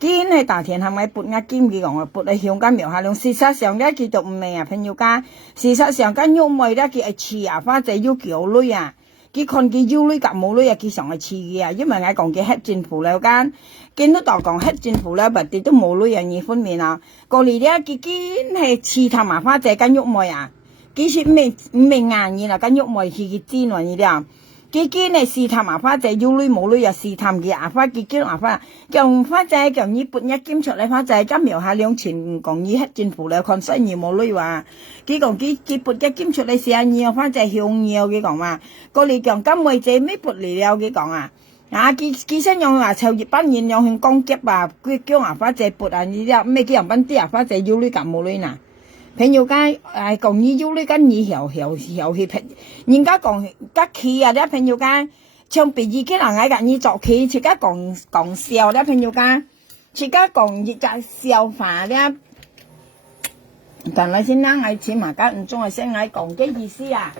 堅係大田係咪撥壓堅佢講啊？撥喺香港苗下量，事實上咧佢就唔明啊，朋友家。事實上間喐妹咧佢係似阿花姐要叫女啊，佢看佢要女夾冇女啊，佢上係似嘅啊，因為我講佢黑政府了間，見到度講黑政府咧，咪啲都冇女人二分面啊。過嚟咧佢堅係似探阿花姐間喐妹啊，佢是唔明眼嘢啦，間喐妹佢知喎呢啲啊。佢堅係試探阿花姐要女冇女又試探佢阿花，佢叫阿花叫花姐叫你撥一兼出嚟，花姐今苗下兩錢講你黑政府咧，看衰你冇女話，佢講佢撥一兼出嚟試下你花姐向你佢講話，過嚟講今妹姐咩撥嚟了佢講啊，佢先用話湊熱班人用去攻擊啊，佢叫阿花姐撥啊，你啲咩叫人班啲阿花姐要女咁冇女嗱？朋友間講你要女間你曉去平，人家講家企啊，啲朋友間像別意嘅人嗌㗎，你做企，自家講笑啲朋友間，自家講一隻笑話啲，但係先啱嗌錢嘛，家唔中係先嗌講嘅意思啊。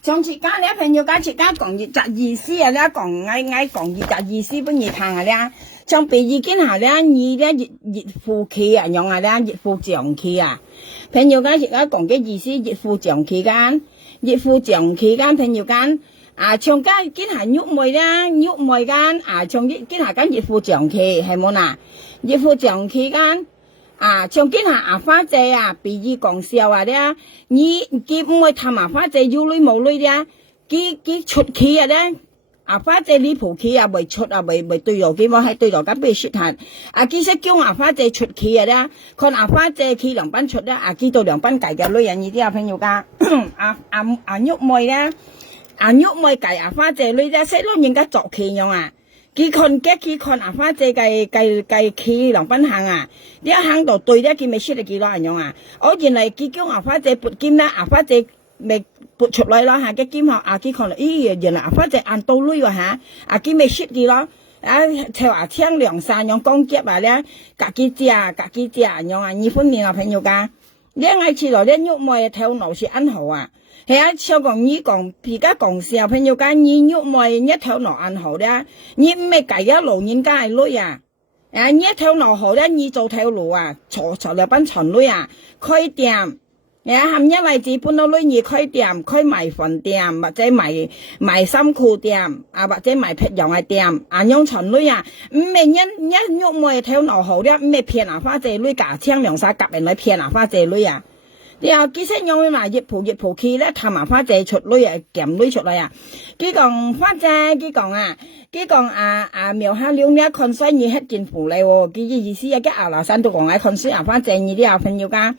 上次家咧朋友家自家講熱雜意思啊咧，講嗌講熱雜意思本熱行啊咧，將被意見下咧，你咧熱夫期啊，用啊咧熱夫長期啊，朋友家自家講嘅意思熱夫長期間，熱夫長期間朋友間啊，長家見下喐妹咧，喐妹間啊，長見下間熱夫長期係冇嗱，熱夫長期間。像見下阿花姐啊，被意講笑啊咧，你佢唔會探阿花姐要女冇女咧，佢出氣啊咧，阿花姐呢鋪氣啊未出啊未對落佢，我係對落緊俾説下，佢識叫阿花姐出氣啊咧，看阿花姐佢兩班出咧，佢到兩班計嘅女人呢啲朋友家，喐妹咧，喐妹計阿花姐女咧，識咯人家作氣樣啊。佢看阿花姐計企兩班行啊，呢一行到對咧，佢咪出嚟幾多人用啊？我原來佢叫阿花姐撥劍咧，阿花姐咪撥出來咯嚇，嘅劍學佢看嚟，咦原來阿花姐按到女喎嚇，佢咪出啲咯，就話聽兩三樣講接啊咧，自己隻用啊，二分面啊朋友家，呢嗌次來咧喐妹頭腦是安好啊。係啊，像講你講，而家講笑朋友間，你喐妹一頭腦按好咧，你唔係計一路人家係女啊，你一頭腦好咧，你做頭路啊，坐兩班長女啊，開店，含一例子搬到女兒開店，開賣飯店或者賣衫褲店，或者賣皮洋嘅店，用長女啊，唔係一喐妹頭腦好咧，唔係騙阿花姐女架槍兩沙夾人嚟騙阿花姐女啊。然後佢先用埋熱鋪氣咧，探埋花姐出女啊，夾女出嚟啊！佢講花姐，佢講苗下兩呢看衰你黑政府嚟喎，佢意思啊，佢阿拉山都講喺看衰阿花姐呢啲啊朋友家，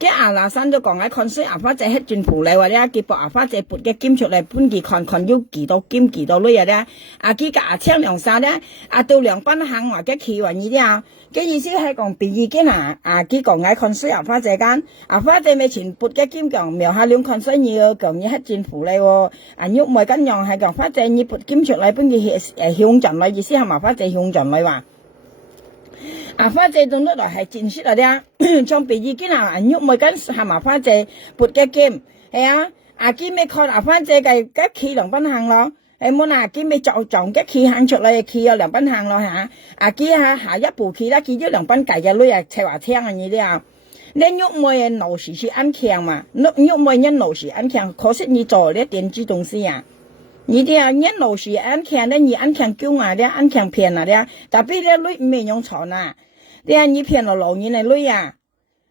佢阿拉山都講喺看衰阿花姐黑政府嚟喎咧，佢博阿花姐撥嘅金出嚟，搬佢看要幾多金幾多女啊咧，佢個青兩沙咧，到兩班行或者企穩呢啲啊。嘅意思係講別意見佢講喺看衰阿花姐間，阿花姐咪全撥嘅金講苗下兩看衰你講你黑政府嚟喎，喐妹跟樣係講花姐你撥金出嚟，幫佢向盡嚟，意思係麻花姐向盡嚟話，花姐到呢度係戰術嚟咧，將別意見喐妹跟係麻花姐撥嘅金，係佢咪看阿花姐嘅企兩班行咯。冇嗱，佢咪撞嘅企行出嚟，企有兩班行咯嚇。佢下一步企啦，佢要兩班計嘅女啊，齊話聽啊呢啲啊。你肉梅的脑是安强嘛？肉梅人脑是安强，可是你做的电子东西啊，你的人脑是安强的，你安强救啊的，安强骗啊的，但比那女没用错呐，的你骗了老人的女啊，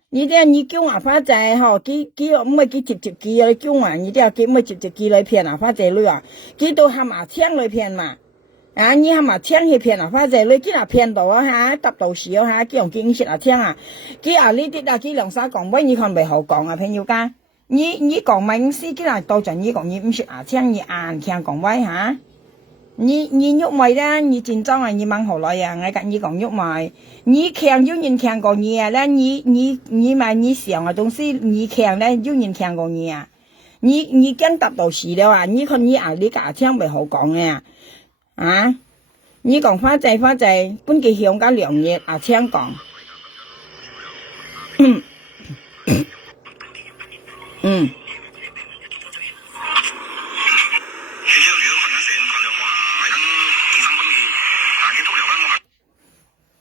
你的你救啊发财哈，佢唔係佢直佢嚟救啊，你的佢唔係直佢嚟騙啊發財女啊，佢都係嘛搶嚟騙嘛。啊！你係嘛搶去騙啊？反正你見啊騙到啊嚇，搭到時啊嚇，佢用警察啊搶啊，佢啊呢啲啊佢兩三講，喂你看未好講啊，朋友家，你講咪唔是，佢啊到陣你講你唔是啊搶，你硬聽講喂嚇，你喐咪啦，你戰爭啊，你問何來啊？我跟你講喐咪，你強有人強過你啊啦，你咪你想啊東西，你強咧有人強過你啊，你驚搭到時了啊，你看你啊你架搶未好講嘅。啊！你講花仔，本地香港良業啊，香港，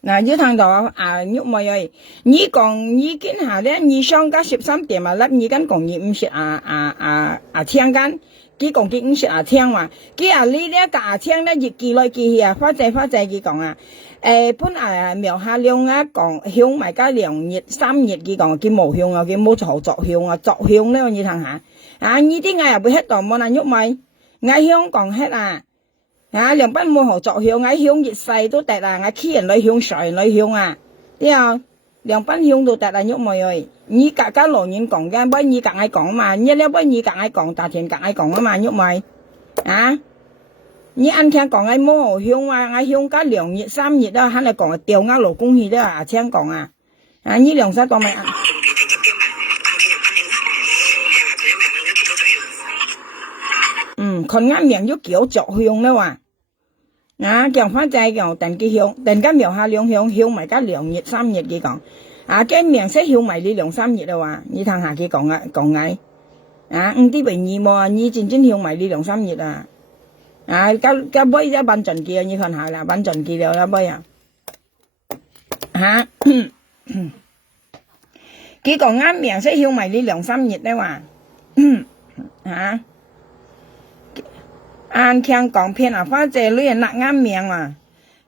嗱，要聽到啊，肉梅誒，你講你今下咧，你上加13點啊，粒你跟講你唔是聽緊。佢講佢唔識啊聽嘛，佢啊呢啲個啊聽咧，越記來記去啊，花仔佢講啊，本啊苗下亮啊講香埋加2日3日佢講佢冇香啊，佢冇做作香啊，作香咧你睇下，啊呢啲我又會喺度冇人喐咪，我香講hết啊，啊兩班冇學作香，我香越細都得啊，我ขี้人來香水來香啊，啲啊。兩班香都得啦，喐咪誒，你家老人講嘅，不你夾硬講嘛，你咧不你夾硬講，大田夾硬講啊嘛，喐咪，啊，你按聽講嘅冇香啊，我香加2日3日啦，喺度講調我勞工去啦，聽講啊，啊你兩三個咪啊，佢啱名都叫作香啦話。啊，叫花仔叫鄧基香，鄧家苗下兩香埋加2日3日佢講，啊，跟名識香埋你2、3日啦話，你睇下佢講嗌，啊，唔啲為你麼？你真香埋你2、3日啊，啊，加杯一班盡記啊，你看下啦，班盡記了啦杯啊，嚇，佢講啱名識香埋你2、3日啦話，嚇。按聽講騙啊花姐女啊拿啱命啊，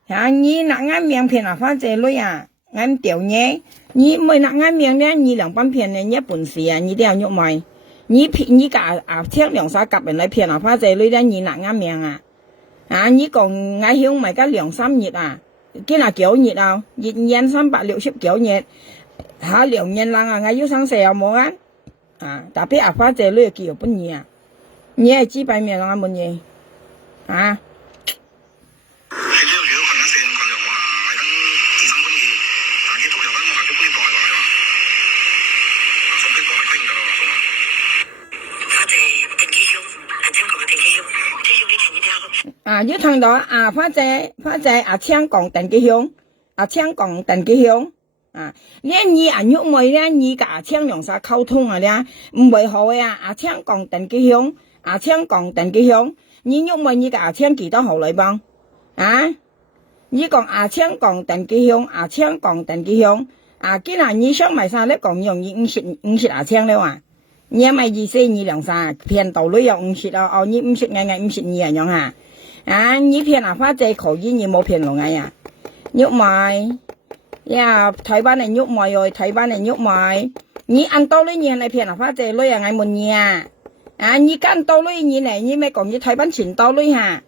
啊你拿啱命騙啊花姐女啊，俺屌嘢，你唔拿啱命咧，你兩班騙人一本事啊，你都要喐埋，你騙你架啊聽兩三夾人嚟騙啊花姐女咧，你拿啱命啊，啊你講我香咪加2、3日啊，幾嗱9日啊，1年369日，嚇2年lang啊，我要生死有冇啊？啊，特別啊花姐女叫有本嘢啊，你係知擺命啊冇嘢。啊！啊！要聽到啊，花仔啊，香港鄧基香，啊，香港鄧基香，啊，你啊喐妹咧，你架香兩沙溝通啊咧，唔會好呀，啊，香港鄧基香，啊，香港鄧基香。你喐咪你個阿青幾多號嚟幫？啊！你講阿青講鄧基香，阿青講鄧基香，啊！既然你想買啥咧講用你唔識阿青咧話，你咪意思你兩啥騙到女又唔識咯，哦你唔識嗌唔識你啊樣嚇，啊你騙阿花姐可以你冇騙落嗌啊，喐咪呀台灣人喐咪喎，台灣人喐咪，你按道理你嚟騙阿花姐女啊嗌悶你啊！啊！你按道理你嚟，你咪講你睇翻前道理嚇。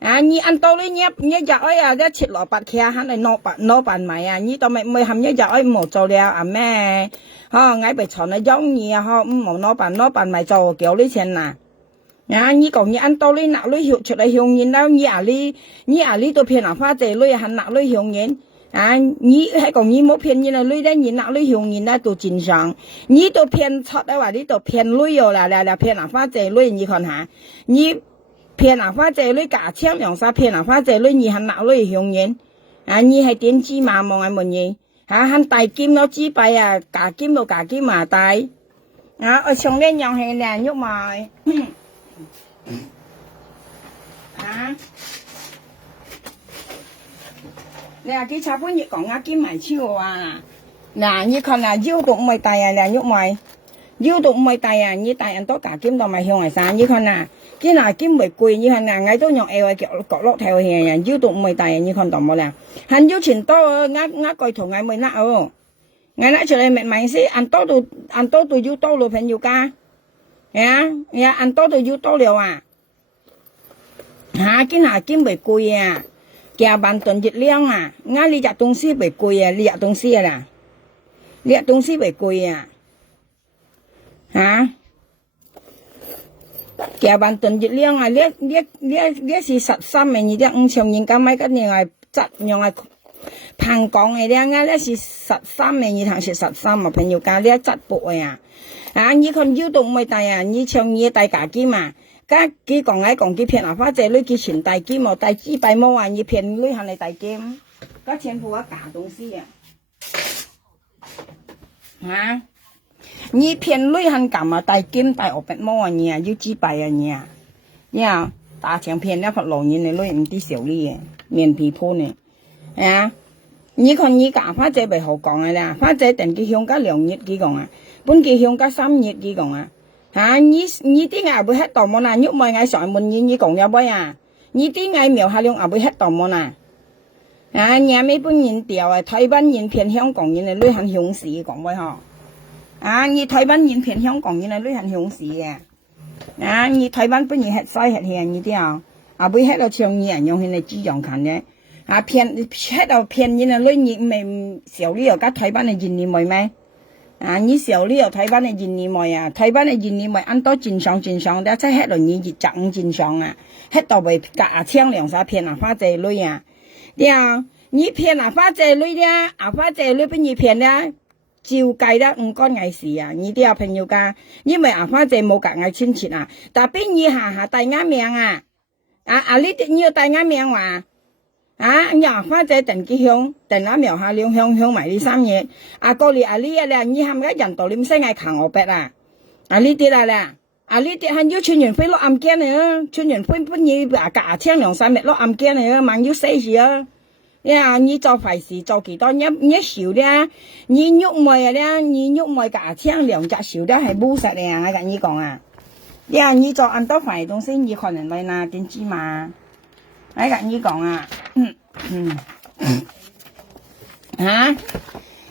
啊！你按道理你日哎呀，一切蘿蔔茄喺嚟攞飯米啊！你都咪含一日哎冇做了啊咩？嗬，我被藏嚟養你啊！嗬，冇攞飯咪做叫你錢呐。啊！你講你按道理拿女出嚟向人啦，你都騙人花姐女係拿女向人。啊！你係講你冇騙人啦，女咧你拿女向人啦都正常，你都騙錯啦話你都騙女哦啦，騙人花姐女你看下，你騙人花姐女假槍兩沙騙人花姐女你係拿女向人，啊你係點知嘛望係乜嘢？嚇係大金咯支幣啊，假金到假金嘛大，啊我上邊又係靚喐埋，啊！你話佢插本嘢講啊，兼埋超啊！嗱，你看啊，腰都唔係大啊，兩喐咪，腰都唔係大啊，你大人多價金都咪向嚟散，你看啊，見嗱金咪貴，你看啊，我都用 L 角落頭嘅人，腰都唔係大啊，你看到冇啦？行腰錢多，個圖我咪甩哦，我甩出嚟咪咪先，按多到腰多咯，朋友家，呀，按多到腰多了啊，見嗱金咪貴啊，夾萬噸熱量啊，我呢隻東西咪貴啊，呢隻東西啦。你東西咪貴啊，幾萬噸熱量啊！你是13嘅，你啲5,000元咁買個另外質用係膨鋼嘅咧，你是13嘅，你同是13嘛，朋友家你質薄嘅你看腰都唔係大啊，你像你大價機嘛，家幾講嚟講幾片啊，或者你幾錢大機嘛，大機擺冇啊，你片女係你大機，家全部係假東西啊！你骗女人幹嘛？帶金帶學筆毛啊你啊，要自閉啊你啊，呀，大場騙了罰老人的女唔啲小利嘅，面皮鋪呢，你看你家花姐咪好講嘅啦，花姐定佢向家2日幾講啊，本佢向家3日幾講啊，你啲牙會黑到冇啦，喐埋嗌上門你講有冇啊？你啲牙苗下量牙會黑到冇啦？你咩本人調啊？台灣人騙香港人嘅女很凶死講喂嗬？你台灣人騙香港人嘅女很凶死嘅，你台灣本人黑西黑氣你啲會黑到像你人用佢哋豬樣近嘅，騙黑到騙人嘅女咪小呢又加台灣嘅人咪咩？你小呢又台灣嘅人咪啊？台灣嘅人咪按多正常，但係黑到你熱雜唔正常啊，黑到咪夾槍兩三騙花仔女啊！你騙花仔女咧，花仔女俾你騙咧，照計啦，唔干礙事啊！你啲朋友家，因為花仔冇夾嗌親切啊，但邊你下帶啱命啊！呢啲你要帶啱命話，花仔定幾香，定啱苗下兩香埋呢3嘢，過嚟呢咧，你係咪人道你唔使嗌扛我筆啊？呢啲啦，呢啲係要穿完飛落暗鏡嚟啊，穿完飛本嘢夾槍2、3日落暗鏡嚟啊，萬要死事啊！你做壞事做幾多？一少咧，你喐妹咧，你喐妹夾槍2隻少咧係冇實嘅，我跟你講啊！你做咁多壞東西，你可能嚟拿點知嘛？我跟你講啊，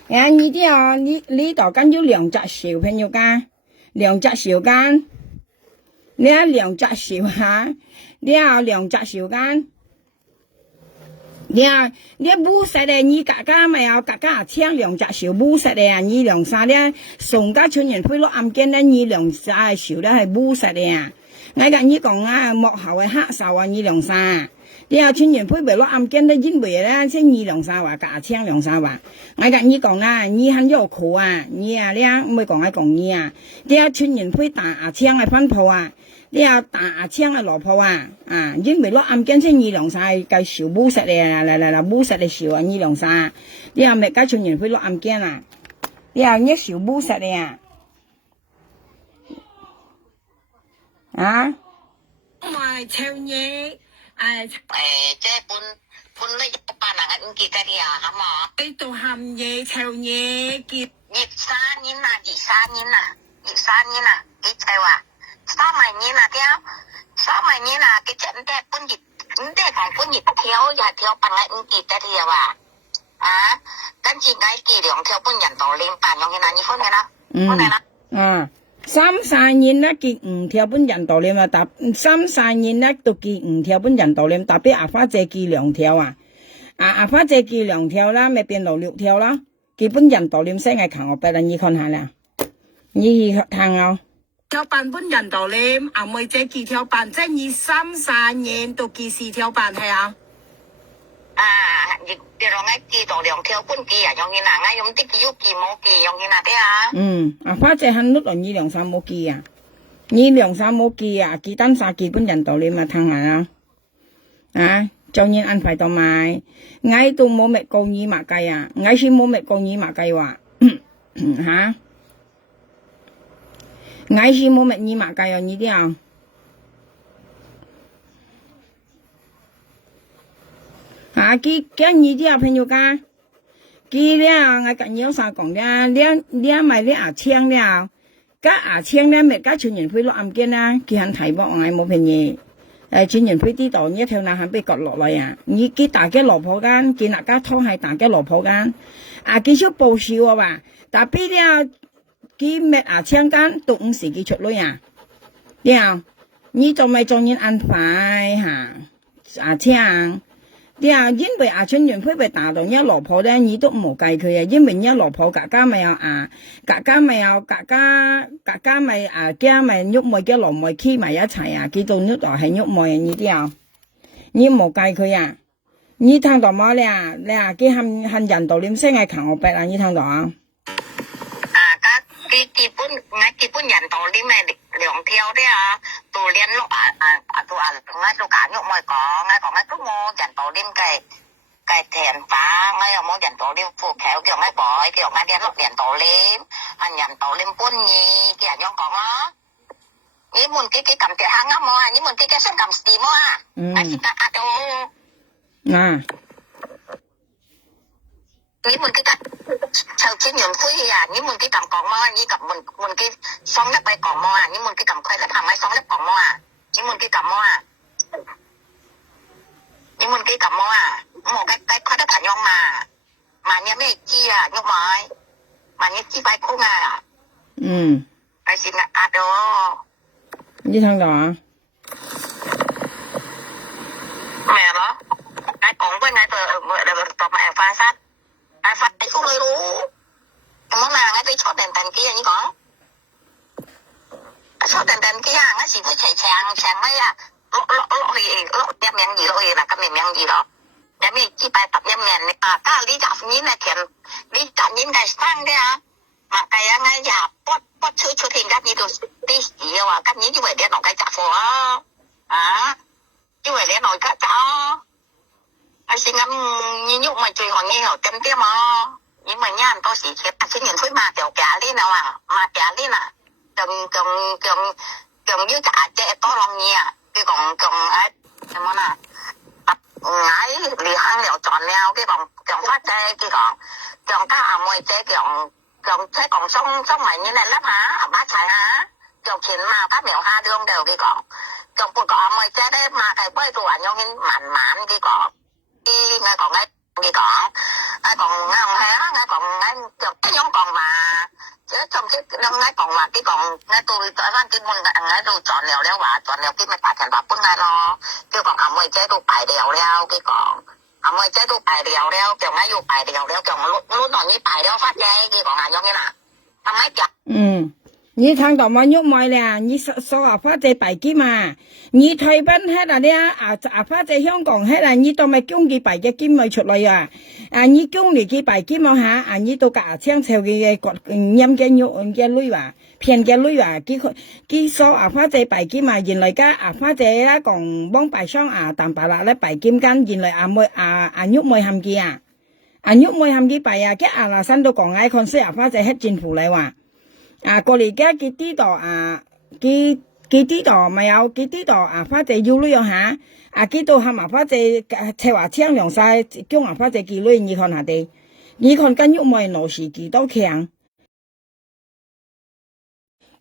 你啲你度跟住2隻少朋友間，2隻少間，你2隻少你2隻少間。你冇實咧，你家家咪有家家槍2隻少冇實咧，你2、3咧，上家春人飛落暗間咧，你2、3少咧係冇實咧。我跟你講啊，幕後係黑手啊，你2、3，春人飛落暗間咧，因為咧先2、3話家槍2、3話。我跟你講啊，你很有苦啊，你唔會講你啊，春人飛打槍係分鋪啊。打槍係羅鋪啊！因為落暗間先2、3計少冇實咧，冇實嘅少啊2、3，咪加全人會落暗間啊！一少冇實咧唔係唱嘢即係半呢一班人唔記得啲好冇？呢度喊嘢唱嘢結23年啦，你就話。3年啦，3年啦，佢真係半日跳又跳半日唔記得啲話，跟住嗌幾2條半人道領辦用嘅嗱，你分嘅啦，3、4年啦，結5條半人道領啊，但3、4年啦都結5條半人道領，特別花姐結2條啊，花姐結2條啦，咪變到6條啦，基本人道領先係扛我俾啦，你看下啦，你睇下。條板本人道理，妹仔幾條板，即係3、4年到幾4條板係啊？你讓我記到2條半記啊，用嘅嗱，我用啲記要記冇記用嘅嗱啲花姐肯碌落2、3冇記啊，2、3冇記啊，記單曬記本人道理嘛，睇下啦，做人安排到埋，我都冇咩講義嘛計啊，我先冇咩講義嘛計話，我是冇乜嘢嘛計啊，你啲佢你啲朋友家，佢了我跟有啥講了，了咪了牙青了，加牙青了咪加全人會落暗間啦，佢肯睇波我冇便宜。全人會啲度一條男肯被割落嚟啊！你佢大嘅蘿蔔間，佢那家拖係大嘅蘿蔔間，佢少報銷啊吧？但係了佢咪牙青間到5時佢出嚟啊！了，你仲咪仲要安排嚇牙青？了，因為全人會被打到一蘿蔔咧，你都冇計佢啊！因為一蘿蔔格家咪有格家咪家咪喐埋嘅蘿蔔黐埋一齊啊！佢到呢度係喐埋你啲啊，你冇計佢啊！你聽到冇咧？佢係人道點聲係強我白啊！你聽到啊？基本人道啲咩兩條啲啊，到連落到我假喐咪講都冇人道啲嘅田法，我又冇人道啲副橋叫我改，叫我連落人道啲，係人道啲搬嘢嘅人樣講咯。你們幾咁嘅行啱冇啊？你們幾身咁事冇啊？係得到。你們幾籌錢用灰啊？你們幾咁講麼？你咁們幾雙粒ไป講麼啊？你們幾咁虧得行咪雙粒講麼啊？你們幾咁麼啊？你們幾咁麼啊？冇cái虧得行用mà你ไม่จี้啊ยกไม้mà你จี้ไปคุ้งอ่ะไปสินะอาโด你聽到啊？咩咯？ไอ้講ไปไงตัวมาแอบฟังซัด發你屋裏咯，冇嗱，我哋坐電機啊，你講，坐電機啊，我時會長咩啊，落一名二落去啦，咁名二咯，有咩幾百揼一名啊，家呢集呢啊田，呢集呢係生嘅啊，嘛計啊我呀不出田家呢度啲事啊話，今年以為你落計雜貨啊，以為你落計雜。I xin ngắm như nhúc mà chơi hoàng nghe ở chân tiếp mà nhưng mà nha tôi chỉ chết xin nhìn thấy mà tiểu cả đi nào mà cả đi là cầm như cả trẻ to lòng nhỉ cái còn ấy cái món à ngái lì hang liệu chọn leo cái còn phát chơi cái còn cá mồi chơi còn thế còn xong mày như này lắm hả bá chạy hả còn khiến mà các miệng ha đương đều cái còn bột cỏ mồi chơi đấy mà cái quay tủ ảnh nhau như mặn cái ngay còn ngay gì còn ngay còn ngay còn ngay cái nhóm còn mà chứ trong cái ngay còn mà cái còn ngay tôi tới văn cái môn ngay tôi chọn leo và chọn leo cái mấy bạn thành bắp ngay lo cái còn ẩm mày chế tôi bài leo cái còn ẩm mày chế tôi bài leo kiểu ngay dùng bài leo kiểu lúc nào như bài leo phát chơi cái còn là như thế nào thằng mấy chặt 你聽到冇喐埋咧？你所阿花仔白機嘛？你台灣喺度咧，阿花仔香港喺度，你都咪供佢白嘅金咪出嚟啊！你供你佢白金冇下，你到架槍潮嘅陰嘅肉嘅女話，騙嘅女話，佢所阿花仔白金嘛？原來家阿花仔啦講幫白雙但白啦咧白金間，原來喐妹含佢啊！喐妹含佢白啊！佢阿拉山都講嗌看衰阿花仔喺政府嚟話。過嚟家佢啲度佢啲度咪有佢啲度花姐要女用下佢度喊花姐切話槍涼晒叫花姐幾女你看下地你看跟喐妹攞時幾多強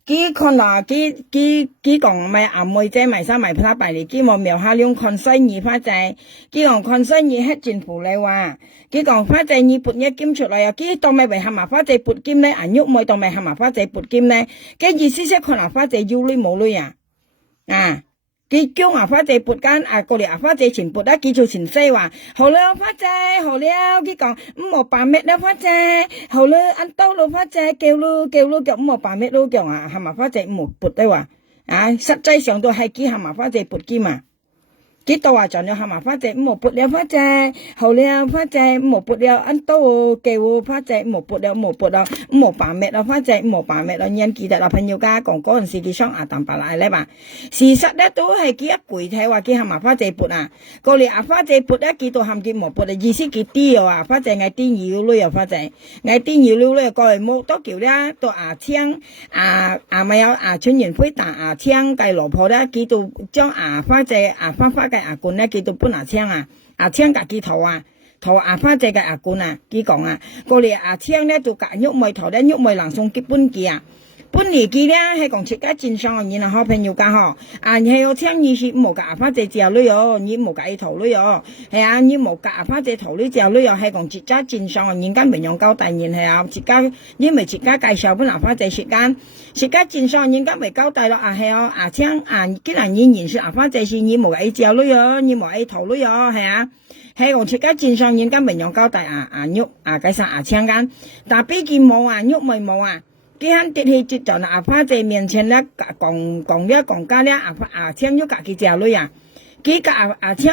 佢看啦佢講咪妹姐咪生咪拍白嚟佢冇描下兩看西二花姐佢講看西二喺政府嚟話佢講花姐你撥一金出嚟啊！佢當咪為喊花姐撥金咧，喐妹當咪喊花姐撥金咧，嘅意思即係看花姐要女冇女啊！佢叫花姐撥間過嚟花姐前撥啦，佢做前西話好啦花姐好啦，佢講冇辦咩啦花姐好啦，按多咯花姐叫咯叫冇辦咩咯叫喊花姐冇撥咧話實際上都係佢喊花姐撥金嘛。佢到話仲有喊花姐冇撥了花姐，好了花姐冇撥了，按多叫花姐冇撥了冇辦咩啦花姐冇辦咩啦，人記得啦朋友家講嗰陣時佢想淡白奶咧嘛，事實咧都係佢一具體話佢喊花姐撥過嚟花姐撥咧佢到喊佢冇撥意思佢啲花姐嗌啲要女花姐嗌啲要女過嚟冇多叫咧到槍咪有春園灰打槍計羅婆咧佢到將花姐花嘅罐咧佢到搬槍槍架佢頭頭阿花姐嘅阿官啊，佢講啊，過嚟阿青咧就隔喐妹頭咧喐妹人送結婚記啊。本嚟記咧係講出家真相嘅，然後好朋友講嗬，係有聽意思冇阿花姐之女哦，你冇隔頭女哦，係啊，你冇隔阿花姐頭女之女哦，係講出家真相嘅，人家未用交代人係啊，出家因為出家介紹本阿花姐出家真相人家未交代咯，係啊，阿青既然你認識阿花姐是你冇隔之女哦，你冇隔頭女哦，係啊。係講出家真相人家未用交代喐介紹阿青間，但畢竟冇喐咪冇啊。佢喺跌去接在阿花姐面前咧，講家咧，阿青喐隔佢隻女啊，佢隔阿青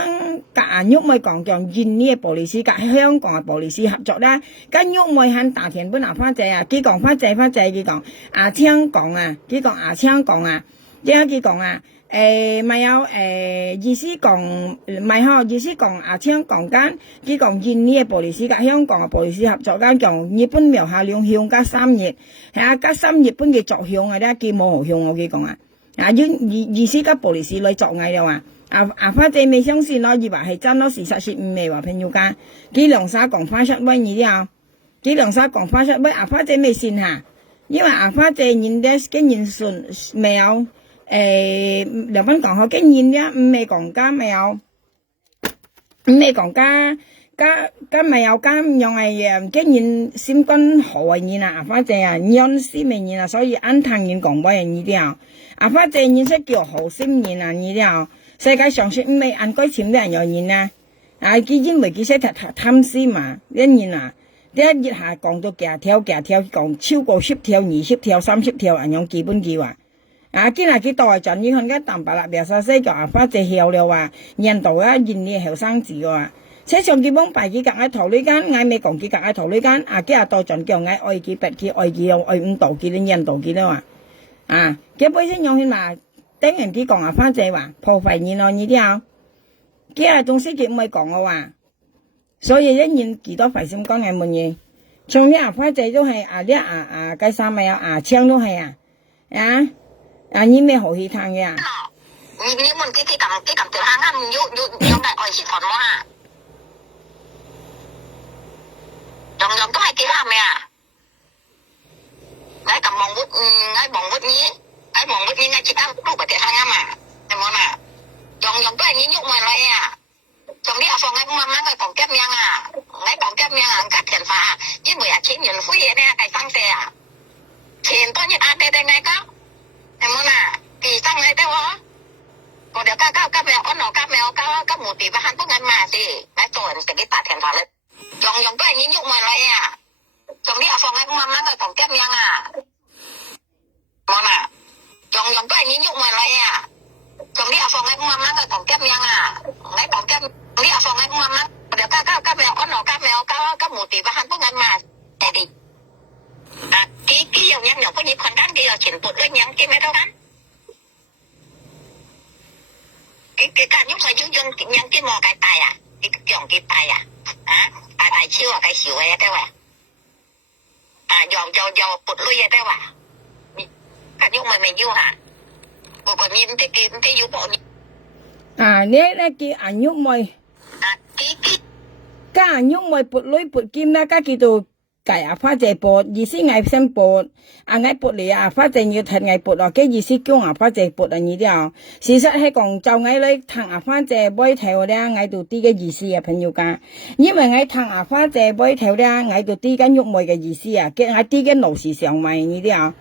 隔阿喐咪講印尼嘅玻璃師隔香港嘅玻璃師合作啦，跟喐咪喺大田本阿花姐啊，佢講花姐，佢講阿青講啊，佢講阿青講啊，即係佢講啊。咪有意思講，唔係嗬，意思講阿青講緊，佢講印尼嘅玻璃師甲香港嘅玻璃師合作間講日本苗下兩鄉加3月，係啊加3日本嘅作鄉嘅咧，佢冇鄉我佢講啊，意思甲玻璃師來作藝嘅話，阿花姐未相信咯，以為係真咯，事實是唔係話朋友間，佢兩沙講花出威你啲佢兩沙講花出威，阿花姐未信下，因為阿花姐認得經驗順未有。兩分講好經驗咧，唔係講家未有，唔係講家未有家用係經驗先君好為人啊，阿花姐啊，樣思明人啊，所以安藤人講俾人呢啲啊，阿花姐認識叫好心人啊呢啲啊，世界上說唔係按該錢啲人有人啊，佢因為佢識貪私嘛，一人啊，一下講到幾條講超過10條、20條、30條人用基本計劃。今日佢代陣，你看家淡白啦，別說西叫阿花姐曉了話，印度啊，印尼後生子嘅車上佢幫排佢隔喺頭呢間，嗌未講佢隔喺頭呢間，今日代陣叫嗌愛佢白佢愛佢又愛5度佢啲印度佢啦話，佢本身用起嘛，等人佢講阿花姐話破壞人咯呢啲啊，今日仲識佢唔係講嘅話，所以一年幾多費心講係乜嘢，從呢阿花姐都係計3咪有槍都係你咩好戲睇嘅啊？你問佢咁條坑啊，要大愛是團麼啊？樣都係幾啱嘅啊！我咁望活呢，我接啱碌個條坑啊嘛，係冇嘛？樣都係你喐埋嚟啊！仲啲阿放喺慢慢去講咁樣啊，我講咁樣啊，夾錢法，因為錢元灰嘢咧計生社啊，錢多一啱嘅定係講。係冇啦，地生喺度喎，我哋家咩安樂家咩家冇地方都啱嘛先，喺做人自己打電話咧，樣都係你喐埋嚟啊，仲啲阿放喺慢慢去同咁樣啊，冇啦，樣都係你喐埋嚟啊，仲啲阿放喺慢慢去同咁樣啊，喺同咁啲阿放喺慢慢，我哋家咩安樂家咩家冇地方都啱嘛，係啲。幾樣人又可以困單幾有錢撥嗰樣幾咩都啱，幾間喐咪用樣幾冇計大啊，樣幾大啊，大超啊計少嘅都話，又撥女嘅都話，間喐咪未要下，我個你唔知要搏你，你叫人喐咪，家人喐咪撥女撥劍啦，家叫做。計阿花姐撥，意思嗌先撥，嗌撥嚟阿花姐要睇嗌撥咯，嘅意思叫阿花姐撥啊呢啲啊，事實係講就嗌你睇阿花姐背頭咧，嗌到啲嘅意思啊朋友家，因為嗌睇阿花姐背頭咧，嗌到啲緊喐妹嘅意思啊，嘅嗌啲嘅勞事上位呢啲啊，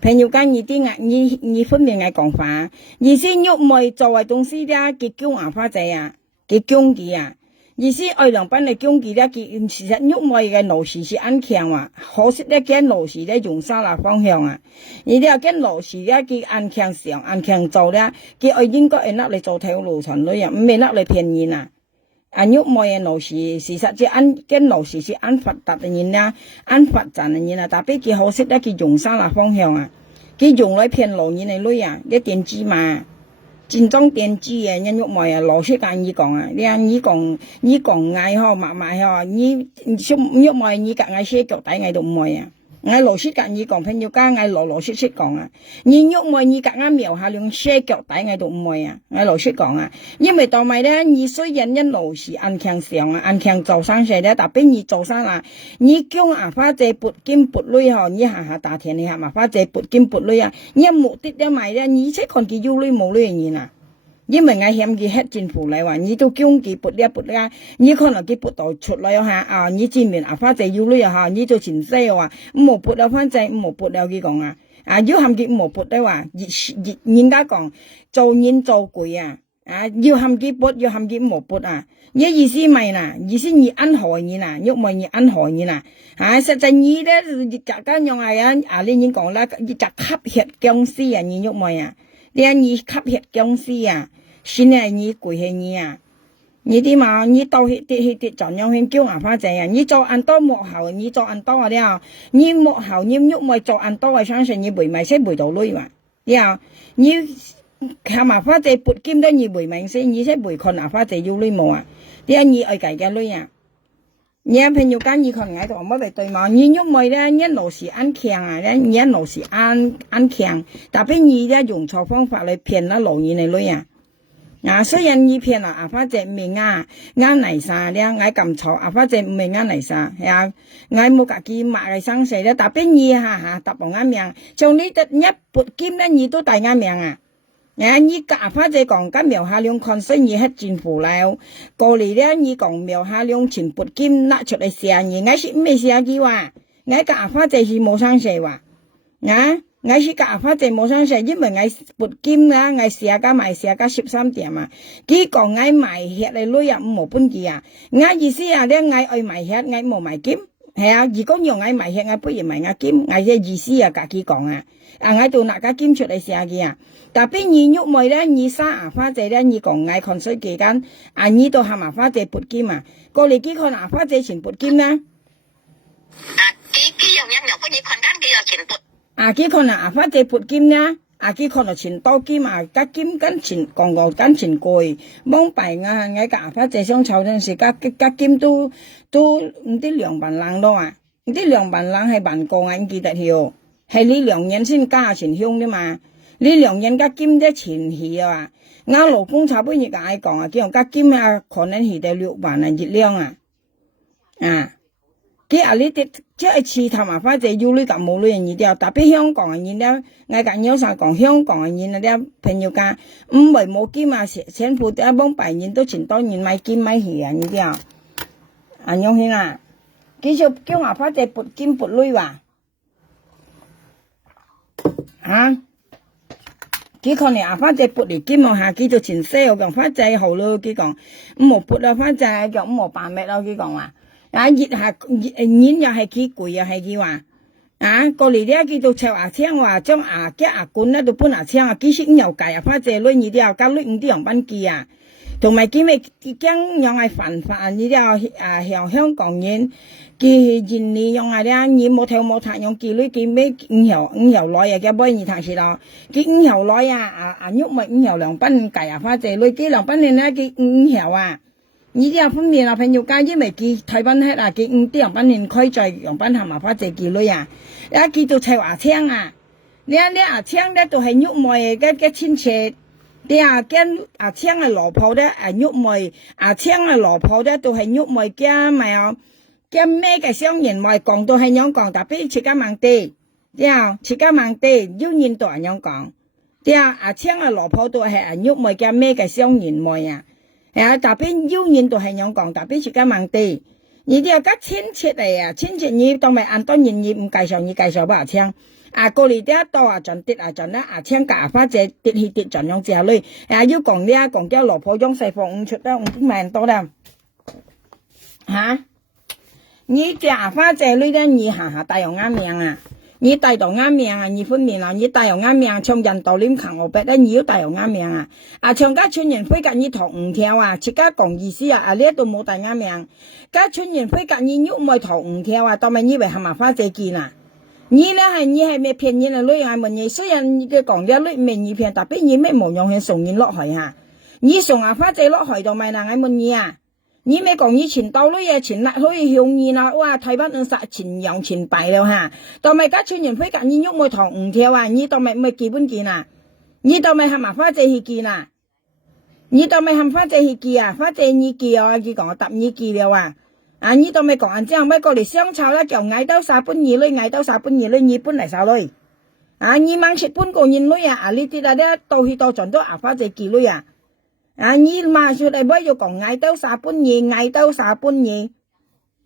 朋友間呢啲嗌呢分面嗌講法，意思喐妹作為東西咧，佢叫阿花姐啊，佢中意啊。意思愛兩班嚟講佢咧，佢其實喐妹嘅勞事是安強啊，可惜咧嘅勞事咧用沙拉方向啊，而啲嘅勞事咧佢安強上安強做咧，佢愛應該係攞嚟做條路程女啊，唔係攞嚟騙人啊。喐妹嘅勞事事實即嘅勞事是安發達嘅人啦，安發賺嘅人啊，但係佢可惜咧佢用沙拉方向啊，佢用嚟騙路人嘅女啊，啲電子嘛。戰爭電子嘅人喐妹啊，羅出間講啊，你講嗌嗬，默默嗬，你喐妹你夾嗌些腳底嗌到妹啊，我老實甲你講，朋友家我老實講啊，你喐咪你甲我瞄下兩些腳底我都唔會啊，我老實講啊，因為當咪咧，你雖然一路是安強上啊，安強做生勢咧，但俾你做生啦，你叫阿花姐撥金撥女嗬，你下打田你下麻花姐撥金撥女啊，你目的咧咪咧，你即看佢有女冇女嘅人啊。因為我嫌佢黑政府嚟話，你都叫佢撥啦，你可能佢撥到出來下啊，你見面阿花仔要女啊，你就前西話冇撥啊，花仔冇撥了佢講啊，要喊佢冇撥的話，人家講做人做鬼啊，要喊佢撥，要喊佢冇撥啊，你意思咪啦，意思你安害人啊，喐咪你安害人啊，實際你咧就咁用你已經講啦，就吸血僵屍啊，你喐咪啊。你吸血僵屍啊，先係你跪係你啊，你啲嘛，你到去啲怎樣去叫阿花仔啊？你做按多幕後，你做按多了，你幕後你喐咪做按多嘅相信你回咪識回到女嘛？了，你喊阿花仔撥金得你回咪識，你識回看阿花仔要女冇啊？你愛計嘅女啊？你朋友間你看我同乜嚟對嘛？你喐咪咧一路是安強啊，你一路是安強，但係你咧用錯方法嚟騙咗老人嘅女啊！雖然你騙阿花姐唔係啱嚟晒咧，我咁錯阿花姐唔係啱嚟晒，我冇自己買嘅生死咧，但係你下答我啱命，從你得一撥金咧，你都大啱命啊！你甲阿花姐講，甲苗下兩看生意係政府了，過嚟咧，你講苗下兩錢撥金拿出嚟寫嘢，我是唔係寫佢話，我甲阿花姐是冇生寫話，我是甲阿花姐冇生寫，因為我撥金啦，我寫加賣寫加13點啊，佢講我賣血嚟女啊，冇本事啊，我意思啊咧，我愛賣血，我冇賣金。係啊，如果用我賣血，我不如賣我金，我嘅意思啊，甲佢講啊，我度拿個金出嚟寫佢啊，但係你喐咪咧，你生阿花姐咧，你講我看水期間，你都喊阿花姐撥金啊，過嚟幾看阿花姐錢撥金啦，幾樣人又不如看間幾有錢撥，幾看阿花姐撥金啦。幾看到錢多金啊，加金跟錢講跟錢貴，蒙弊啊！我甲阿花姐想湊陣時，加金都唔知2萬人咯啊！唔知2萬人係萬個啊，記得條係你2人先加錢香啫嘛，你2人加金啲錢起啊！我老公差不多甲我講啊，叫加金啊，可能起到6萬啊熱量啊！佢你啲即係似頭麻花姐要女咁冇女人而啲，特別香港人咧，我講有啥講香港人啲朋友家唔係冇金啊，錢付啲幫白人都錢多人買金買戲啊，呢啲樣先啊，繼續叫麻花姐撥金撥女話，佢可能麻花姐撥嚟金望下，佢就錢少，講花姐好咯，佢講唔好撥啊，花姐講唔好扮咩咯，佢講話。熱下演又係幾攰又係幾話，過嚟咧佢到赤牙青話將牙管咧到搬牙青啊，幾時又計啊花姐女你啲又加女五啲洋賓記啊，同埋幾咩驚又係犯法呢啲向香港人嘅人利用咧，你冇睇冇睇用幾女幾咩五條內啊嘅幫你睇住咯，幾5條內喐咪5條洋賓計啊花姐女幾洋賓年咧幾5條啊。你啲方面朋友家因為佢台灣黑佢啲洋賓年開在洋賓係麻花姐幾女啊，佢做赤牙青啊，你牙青咧都係喐妹嘅親戚，你跟牙青嘅羅婆咧喐妹，牙青嘅羅婆咧都係喐妹嘅咪啊，嘅咩嘅商人咪講到係樣講，特別切家盲地，切家盲地要人都係樣講，牙青嘅羅婆都係喐妹嘅咩嘅商人咪啊。特別要人都係樣講，特別自家盲地，你啲家親戚嚟啊，親戚你當咪按當然你唔介紹，你介紹不阿青，過嚟啲多盡跌盡啦，阿青夾花姐跌去跌盡樣之下類，要講啲講啲羅婆用細貨唔出得唔萬多啦，你啲阿花姐類咧，你下帶有啱命啊！你帶到啱命啊！你分面啦，你帶有啱命，從印度黏行我白咧，你要帶有啱命啊！從家村人飛隔你頭5條啊，切家講意思啊！呢度冇帶啱命，家村人飛隔你喐咪頭5條啊，當咪以為係麻花姐見啊！你係咩騙人啊？女人問你，雖然你嘅講啲女唔係騙，但係你咩冇用去送人落去啊？你送阿花姐落去到咪嗱？我問你啊！你咪講你前到女啊，前日可以向你啦，哇！台灣人殺前陽前敗了哈，當咪家村人飛隔你喐咪堂唔跳啊，你當咪咪基本見啊，你當咪係麻花姐去見啊，你當咪係花姐去見啊，花姐你見啊，佢講答你見了啊，啊你當咪講完之後咪過嚟相炒啦，叫嗌到3本2女，嗌到3本2女，你本嚟3女，啊你掹食半個人女啊，啊呢啲啊咧到去到盡都啊花姐見女啊。啊！你嘛出嚟，唔要講嗌到3本2，嗌到3本2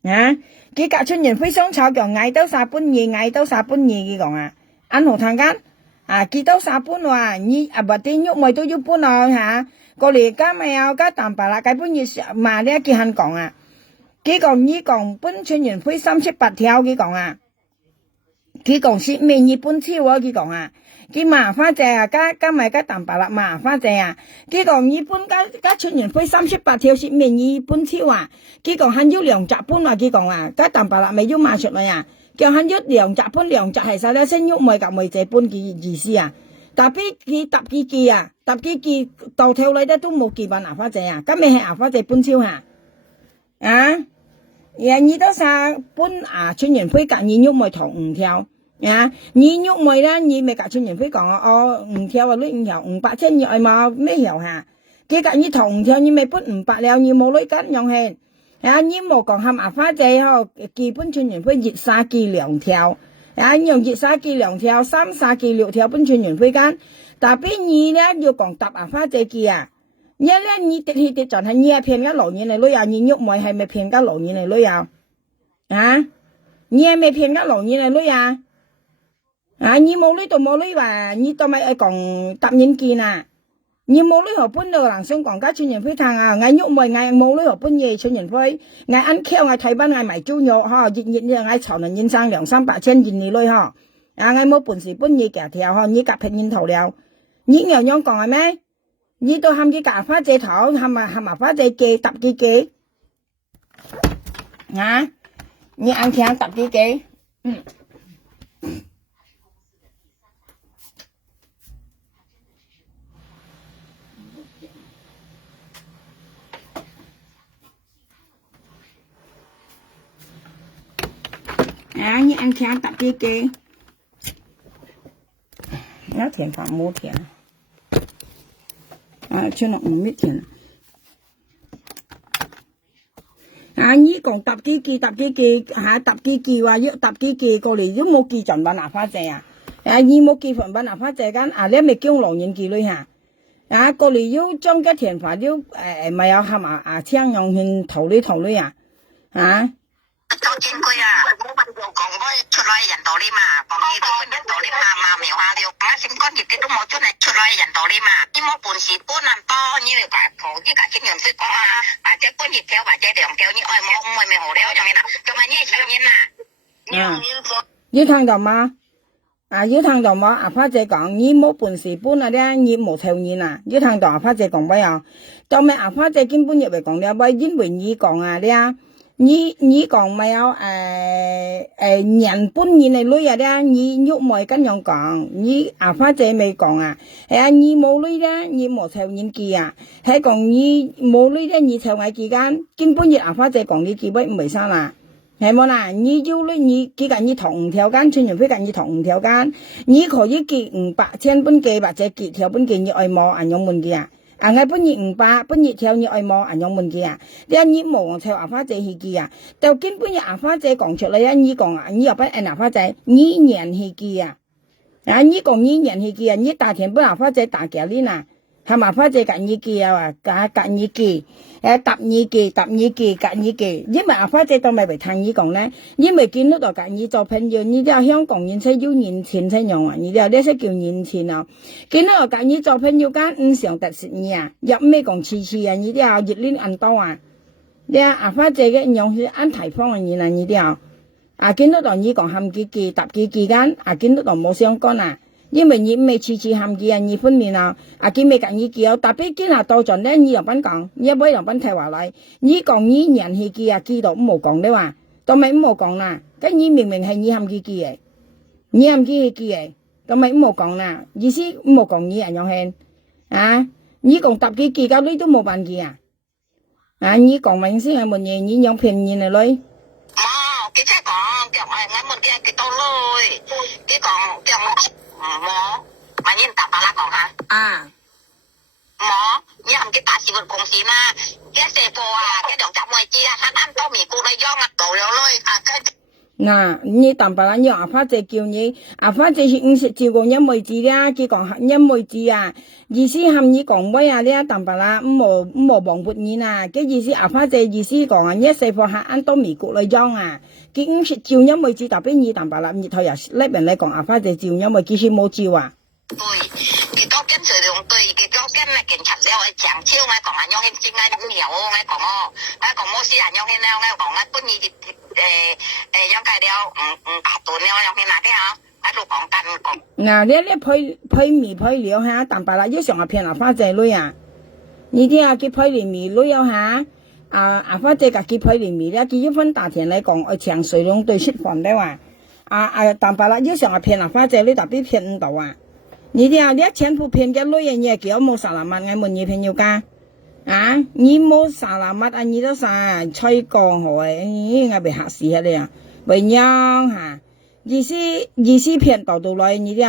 啊！佢隔村人非相炒叫嗌到3本2，嗌到3本2，佢講啊，按何談間啊？佢到3本話，你啊不啲喐咪都要搬咯嚇，過嚟家咪有家淡白啦，佢本嘢嘛咧，佢肯講啊，佢講你講本村人非38條，佢講啊，佢講是咩日本超啊，佢講啊。佢麻花姐啊，加埋加淡白啦，麻花姐啊，佢講日本加村人飛38條是咩日本超啊？佢講還要2集半啊，佢講啊，加淡白啦，咪要賣出嚟啊，叫還要2集半，2集係晒咧，先喐咪夾咪這半嘅意思啊，但係佢搭幾記啊，搭幾記到頭嚟咧都冇記辦麻花姐啊，咁咪係麻花姐半超嚇，啊，人二到3半啊，村人飛夾你喐咪同5條。啊！你喐咪啦，你咪隔村人飛講哦，5條啊，你5條500千你愛冇咩條嚇？佢隔你頭5條，你咪搬500了，你冇女跟用係啊！你冇講係麻花姐呵，基本村人飛熱沙機2條，啊！用熱沙機2條，3沙機6條，本村人飛間，但係你咧要講搭麻花姐機啊！你咧你跌去跌盡係你係騙緊老年嚟女啊！你喐咪係咪騙緊老年嚟女啊？啊！你係咪騙緊老年嚟女啊？啊！你冇女就冇女話，你當咪講答應見啊！你冇女何搬到人想講家村人飛탕啊！嗌喐咪嗌冇女何搬嘢村人飛，嗌ăn keo嗌睇班嗌埋豬肉嗬，熱嗌潮人應生2、3百千現你女嗬，啊嗌冇本事搬嘢夾條嗬，你夾平面頭了，你又樣講係咩？你都喊佢夾花姐頭，喊埋花姐嘅搭幾幾啊？你ăn keo搭幾幾？啊！你ăn keo tập đi kì, nó thiền phạm mua thiền, à chứ nó không biết thiền. À,你講tập幾kỳ, hả tập幾kỳ話要tập幾kỳ過嚟都冇記準辦哪花姐啊？啊，你冇記份辦哪花姐間啊？你咪叫老人記女嚇，啊過嚟要將個田法要咪有係嘛啊？聽用去頭女啊，啊？做珍貴啊！講開出來人道理嘛，講幾多人道理嘛，苗下了，我先講業啲都冇出嚟出來人道理嘛，你冇本事搬咁多，你嚟講呢個經驗識講啊，或者搬業條或者2條，你愛冇咪好了咁樣啦，仲係呢條人啊，要聽到嗎？啊，要聽到嗎？阿花姐講，你冇本事搬啊咧，你冇條人啊，要聽到阿花姐講咩啊？就咪阿花姐根本入嚟講了，喂，因為你講啊咧。你講咪有人搬嘢嚟女啊咧，你喐咪咁樣講，你阿花姐未講啊，係啊，你冇女咧，你冇湊人記啊，係講你冇女咧，你湊我期間，根本阿花姐講你記不唔係生啦，係冇啦，你要女你幾間你同5條間，村人非間你同5條間，你可以記500千本記或者記條本記你愛冇人用門記啊。啊！我本日500，本日條你愛冇人用門記啊！你你冇theo阿花姐去記啊！就根本阿花姐講出嚟啊！你講啊，你又不按阿花姐，你人去記啊！啊！你講你人去記啊！你大田本阿花姐大腳呢嗱，係嘛花姐隔你記啊？隔你記，搭你記，隔你記，因為阿花姐都咪為聽你講咧，因為見到就隔你做朋友，你啲香港人才要年前才用啊！你啲呢些叫年前啊！見到就隔你做朋友間唔上特色你啊！入咩講次啊！你啲熱戀按多啊！你阿花姐嘅用是按提方嘅嘢啦！你啲啊見到就你講喊幾記，搭幾記間啊見到就冇相干啊！因為你未次喊記啊，你分面啊，啊見未隔你記啊，特別見下到盡咧，你又品講，你唔可以又品睇話嚟，你講你人去記啊，記到唔好講你話，都咪唔好講啦，咁你明明係你喊記記嘅，你喊記去記嘅，都咪唔好講啦，意思唔好講你人用氣，啊，你講搭幾記㗎，你都冇辦記啊，啊，你講明先係乜嘢？你用騙人嚟女？cái chắc còn kiểu ngay một cái tao lôi cái còn kiểu mỏ mà nhìn tập là còn hả mỏ như làm cái tài xỉu công xí na cái xe po cái đồng chạm ngoài chia hắn ăn tao mì cô đây do ngặt cầu lôi cái nà,你淡白啦，你阿花姐叫你，阿花姐是50照顧一妹子啦，佢講一妹子啊，意思含你講咩啊？呢淡白啦，唔冇忘撥你啊，嘅意思阿花姐意思講啊，一世貨客按多美國嚟裝啊，佢50照一妹子，特別你淡白啦，日頭又呢邊嚟講阿花姐照一妹，其實冇照啊。對，佢都跟隨用對，佢都跟咧警察了去長超我講啊，用現正喺度聊我講哦，我講冇事啊，用現了我講啊，本意用介了打斷了用現哪啲啊，喺度講緊講。嗱，你配料嚇，淡白啦，要上下片阿花姐女啊，你啲啊佢配連米女有嚇。阿花姐家己配連米咧，佢一分大田嚟講，長水龍對釋放的話，淡白啦，要上下片阿花姐女特別騙唔到啊。你啲啊，你一錢鋪騙嘅女人嘢叫冇30萬，我問你騙要㗎？啊，你冇30萬啊，你都曬吹講好誒，我被嚇死喺你啊！為樣嚇，意思騙到來你啲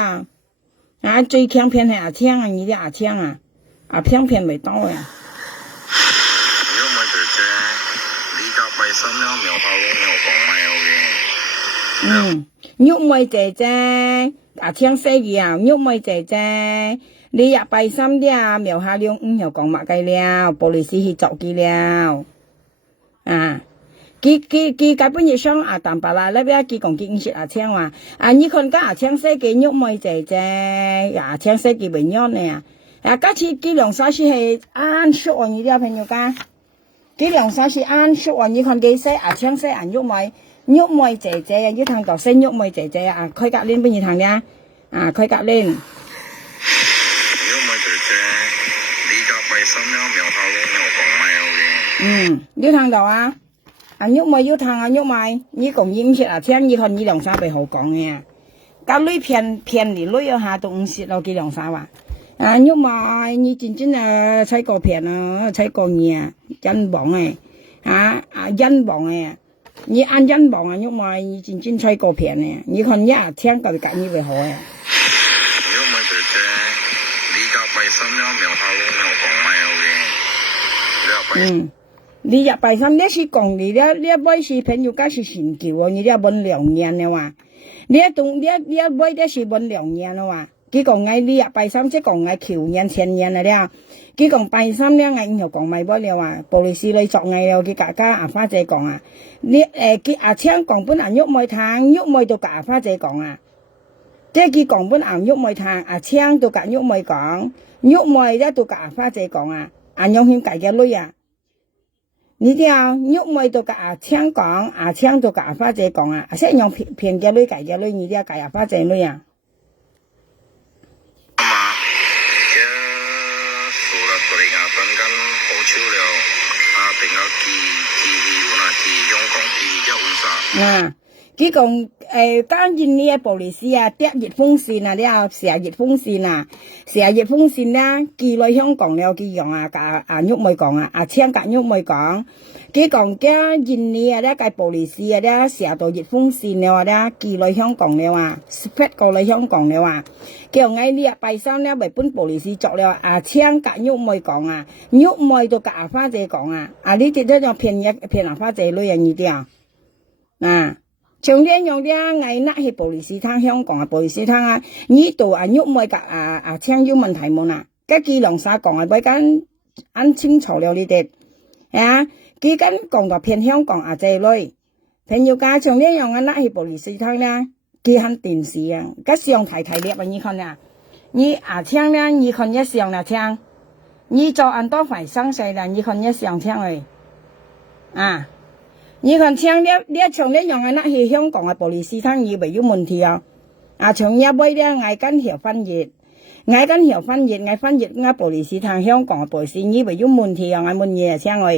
啊，最強騙係阿強啊，你啲阿強啊，阿強騙未到啊。玉妹姐姐，阿強死嘅啊，玉妹姐姐。你入拜心啲啊，苗下亮又講乜計了，玻璃師去做佢了，佢根本就想淡白啦，那邊佢講佢識阿強話，你看家阿強識嘅玉妹姐姐，阿強識嘅未樣呢，家次佢兩三次係按說話你啲朋友家，佢兩三次按說話，你看佢識阿強識玉妹姐姐啊，要聽到識玉妹姐姐啊，開格練俾你聽嘅，開格練。要聽到啊！玉妹要聽玉妹，你講英式聽，你看你兩三倍好講嘅，教女騙你女有下都50咯，幾兩三話。玉妹，你真猜過騙啊，猜過嘢，真棒誒，真棒誒，你按真棒玉妹，你真猜過騙誒，你看你聽個教你會好誒。玉妹姐姐，你家拜心了苗下龍有講咩嘅？你入拜心，你是講你買是朋友家是神叫哦，你問2年的話，你買的是問2年的話，佢講嗌你入拜心，即講嗌求年前年嚟了，佢講拜心咧嗌又講買不了啊，玻璃師你作嗌了，佢家阿花姐講啊，你佢阿昌講本阿玉妹聽，玉妹都夾阿花姐講啊，即係佢講本阿玉妹聽，阿昌都夾玉妹講，玉妹咧都夾阿花姐講啊，用險計嘅女啊。你啲啊，玉妹都夾阿昌講，阿昌都夾阿花姐講啊，識用騙嘅女計嘅女，你啲啊計阿花姐女啊。佢講當然呢個玻璃師啊，搭熱風扇啊，呢射熱風扇啊，射熱風扇啦，寄來香港了，佢用夾玉妹講啊，阿昌夾玉妹講，佢講嘅現呢啊，呢個玻璃師啊，呢射到熱風扇了呢，寄來香港了啊 ，spread 過來香港了啊，佢用喺呢日拜三呢，為本玻璃師作了，阿昌夾玉妹講啊，玉妹都夾阿花姐講啊，呢啲都有騙阿花姐女啊，呢啲啊。從呢用啲嗌嗱去玻璃師攤香港玻璃師攤啊，呢度玉妹夾阿昌有問題冇啦，家己兩沙講俾間按清楚了呢啲，佢間講到騙香港這類，朋友家從呢用嗱去玻璃師攤咧，佢看電視啊，家上睇咧啊，你看啊，你阿昌咧，你看一上啦昌，你做按多塊生水啦，你看一上昌誒，你看像你從你用那去香港嘅玻璃師攤以為有問題啊！從一位咧嗌緊條分熱，嗌分熱玻璃師攤香港嘅玻璃師以為有問題啊！嗌問嘢啊，請我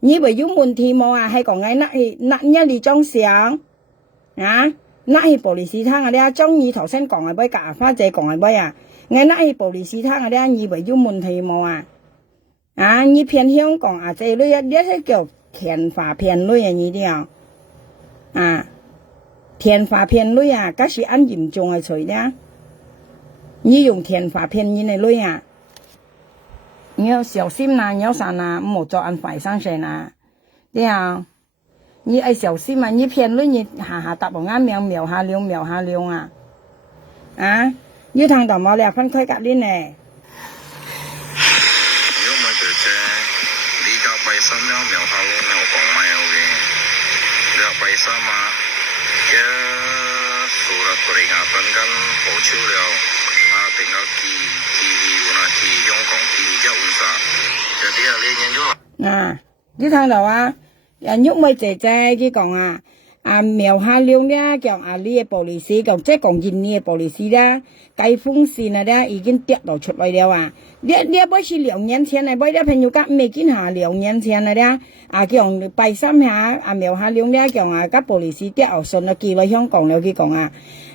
以為有問題冇啊？係講嗌那一嚟裝相那去玻璃師攤咧，中意頭先講嘅位夾花姐講嘅位啊！嗌那去玻璃師攤咧，以為有問題冇啊？啊，你偏香港啊，这类啊，这是叫天花偏类啊，你了啊，天花偏类啊，嗰是按嚴重嘅罪咧。你用天花偏人嘅類啊，你要小心啦，你要啥啦，唔好做按快上身啦，對啊，你要小心啊，你偏類你下搭我啱瞄下了啊，啊，你聽到冇咧？分開隔離呢？ไปซ้ำแล้วเหมียวเขาเหมียวของไม่เอาเองเดี๋ยวไปซ้ำมาแกสุรตุริงาเป็นกันโผล่ชื่อแล้วเป็นเอากีอุณกีย่องของกีเจ้าอุณสาจะเดี๋ยวเรียนยังอยู่你聽到啊？人喐咪姐姐佢講啊，苗下亮咧，叫呢個玻璃絲，講即係講印尼嘅玻璃絲咧，計風扇啊咧已經跌到出來了啊！呢不是2年前嚟，不啲朋友講未見下2年前嚟咧，叫拜三下苗下亮咧，叫個玻璃絲跌落順啊，寄來香港了，佢講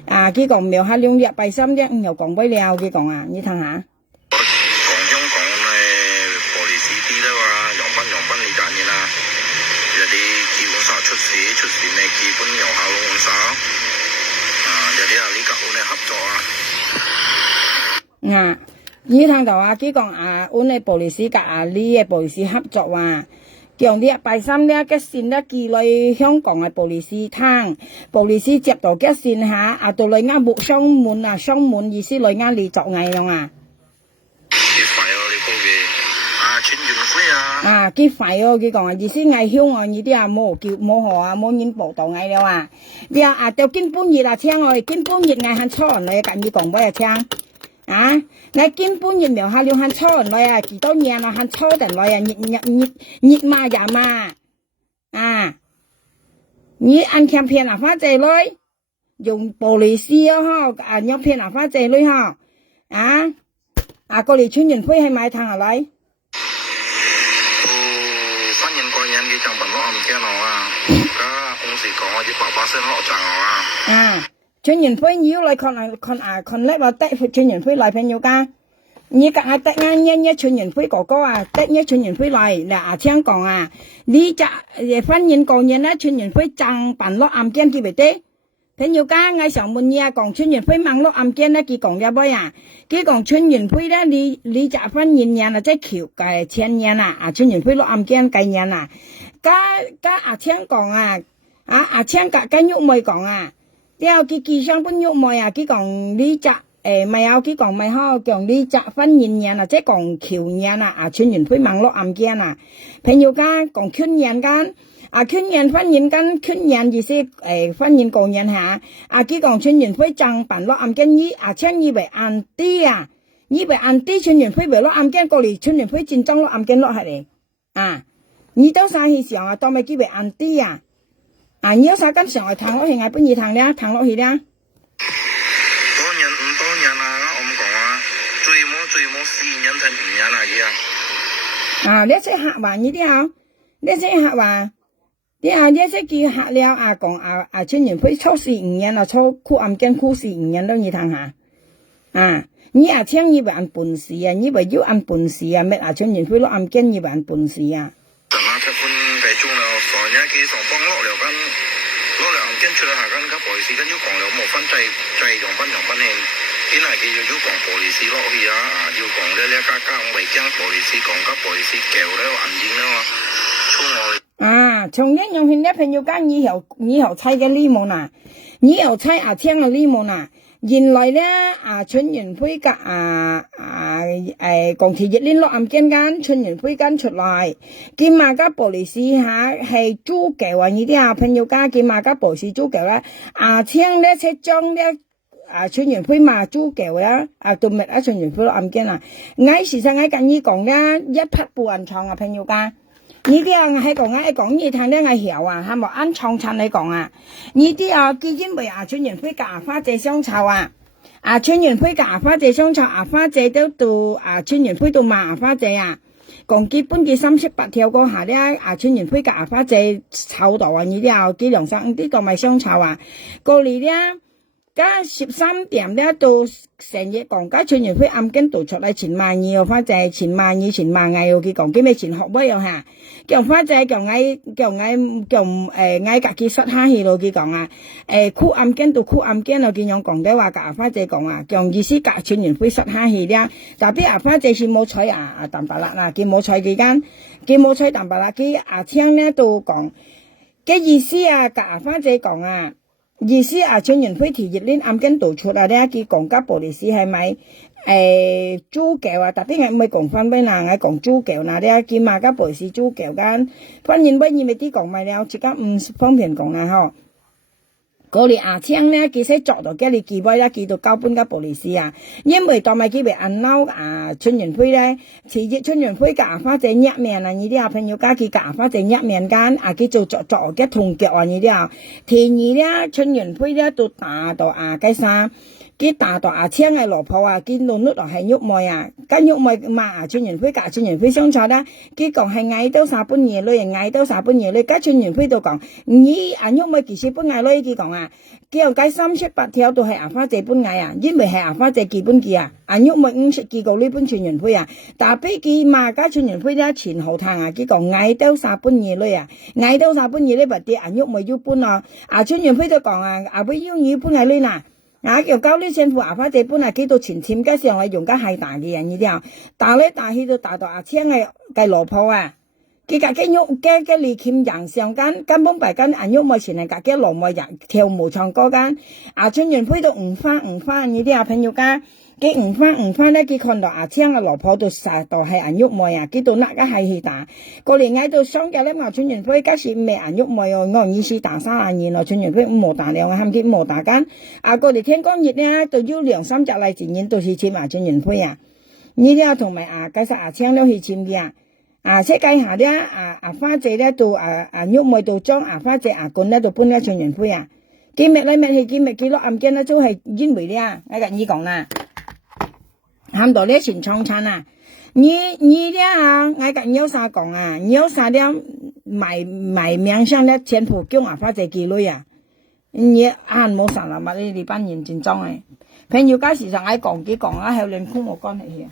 佢講苗下亮咧拜三咧又講不了，佢講你聽下。出事呢基本由下攞手有啲呢個我哋合作你聽到佢講我哋玻璃絲甲呢嘅玻璃絲合作叫啲拜三咧嘅線咧寄來香港嘅玻璃絲攤，玻璃絲接到嘅線下到嚟啱木雙門意思嚟啱你作藝樣幾快哦！佢講意思藝香你啲冇學冇人報道藝了你到根本熱聽根本熱藝很錯你咁你講咩聽你根本熱苗下了很錯你幾多年啦很錯定你熱嘛也嘛你按片片發這類用玻璃絲有片發這類過嚟村員會係買糖嚟จังบันล้อมแกนก็องค์สิของที่ป่าป้าเส้นล้อจังchuyên nhân phơi nhiều lại còn lấy vào tết chuyên nhân phơi lại phải nhiều ca như cả tết nhá chuyên nhân phơi có tết nhá chuyên nhân phơi lại là tiếng còn lý trả phân nhân còn nhân chuyên nhân phơi chẳng bản lọ âm kiên kia về tết phải nhiều ca ngay sáng một nhà còn chuyên nhân phơi mang lọ âm kiên kia còn ra bao kia còn chuyên nhân phơi đó lý trả phân nhân nhà là trái kiểu cái tiền nhà chuyên nhân phơi lọ âm kiên cái nhà cái tiếng còn tiếng cả cái nhũ mày còn theo cái kỳ sang bên nhũ mày cái còn lý trả mày ao cái còn mày ho còn lý trả phân nhân nhà là trái còn kiểu nhà chuyên nhân phơi mang lọ âm kiên phải nhiều ca còn khuyên nhà can khuyên nhận phân nhận căn khuyên nhận gì sẽ phân nhận cổ nhận cái còn chuyên nhận phơi chẳng bản lo âm kiến nhí chẳng nhí về anti nhí về anti chuyên nhận phơi về lo âm kiến cổ lì chuyên nhận phơi chính trong lo âm kiến lo hả đấy nhí đâu sao thì想tao mày cái về anti nhớ sao căn想thằng lo hiện ngày bây giờ thằng lo hiện ra多年我們講最冇4年才5年啦你sẽ hạ bà như thế nào你sẽ hạ bà你sẽ kỳ hạ了講chuyên nhân phơi抽4年抽khu âm kiến khu4年都你睇下你聽你về ăn本事你về要ăn本事咩chuyên nhân phơi lo âm kiến你về ăn本事但係佢本計中了所以佢上幫落了跟落了âm kiến出來下跟個玻璃絲跟要講了冇分制用品呢啲係佢要講玻璃絲落去要講咧家未將玻璃絲講個玻璃絲舊咧環境咧出外從一用現在朋友講你好猜嘅呢冇你好猜聽嘅呢冇原來咧春園灰格講其熱連落暗間春園灰間出來見嘛家玻璃絲係租舊呢啲朋友家見嘛家玻璃絲租舊啦聽咧sẽ將咧春園灰嘛租舊啦到咪春園灰落暗間ngay時間ngay近呢講咧一匹半床朋友家你啲喺講你聽咧係曉係冇按創產嚟講你啲基因為春園灰甲花姐相湊春園灰甲花姐相湊花姐都到春園灰到嘛花姐講基本嘅38條嗰下咧春園灰甲花姐湊到你啲幾兩三啲個咪相湊過嚟咧加13點咧到成日講加全員會暗經導出嚟前萬二又花謝前萬二前萬嗌又佢講幾咩前學威又嚇，叫花謝叫嗌隔幾失下去咯佢講啊，酷暗經到酷暗經咯佢樣講嘅話隔花謝講啊，叫意思隔全員會失下去咧，特別啊花謝是冇彩淡白啦嗱，佢冇彩期間，佢冇彩淡白啦，佢聽咧都講嘅意思啊，隔花謝講啊。意思全員會提熱呢暗經導出咧，佢講家玻璃士係咪豬腳特別係咪講翻俾嗱，我講豬腳嗱，佢嘛家玻璃士豬腳間，反正乜嘢咪啲講咪了，自家唔方便講啦嗬。嗰啲聽咧，佢使作到嘅你記位啦，記到交半家玻璃士因為當咪佢被按撈春園會咧，遲日春園會嘅花仔一面呢啲朋友家佢嘅花仔一面間佢做嘅同腳呢啲天兒咧春園會咧都打到雞生。佢打到青嘅蘿蔔佢弄落係郁梅跟郁梅嘛春園會隔春園會相差啦，佢講係嗌到三半夜女，嗌到三半夜女，隔春園會都講，你郁梅其實半嗌女，佢講佢又計38條都係花姐半嗌因為係花姐基本嘅郁梅50幾個呢半春園會但係佢嘛隔春園會咧前後嘆佢講嗌到三半夜女嗌到三半夜女不啲郁梅要搬春園會都講會要你半嗌女嗱。叫交呢政府花姐本幾到前簽嘅時候係用家係大嘅人呢啲但咧大去到大到青係計蘿蔔佢隔嘅喐嘅利劍人上間根本白間喐咪前係隔嘅羅咪人跳舞唱歌間春園飛到唔翻呢啲朋友家佢唔翻咧佢看到青嘅蘿蔔到實到係喐咪佢到那個係去打過嚟嗌到雙腳咧春園飛加時未喐咪我意思打3年咯春園飛冇打兩喊佢冇打間過嚟天光熱咧到要2-3隻嚟前年到時簽春園飛呢啲同埋介紹青都去簽嘅設計下咧花姐咧到喐咪到將花姐管咧到搬咧春園飛佢咩咧咩係佢咩佢落暗間咧都係因為咧我跟你講啦喊到咧前創餐你咧我跟有啥講有啥咧買名相咧全部叫花姐記女你冇啥啦嘛你班人真裝朋友家時常我講幾講係連空冇關係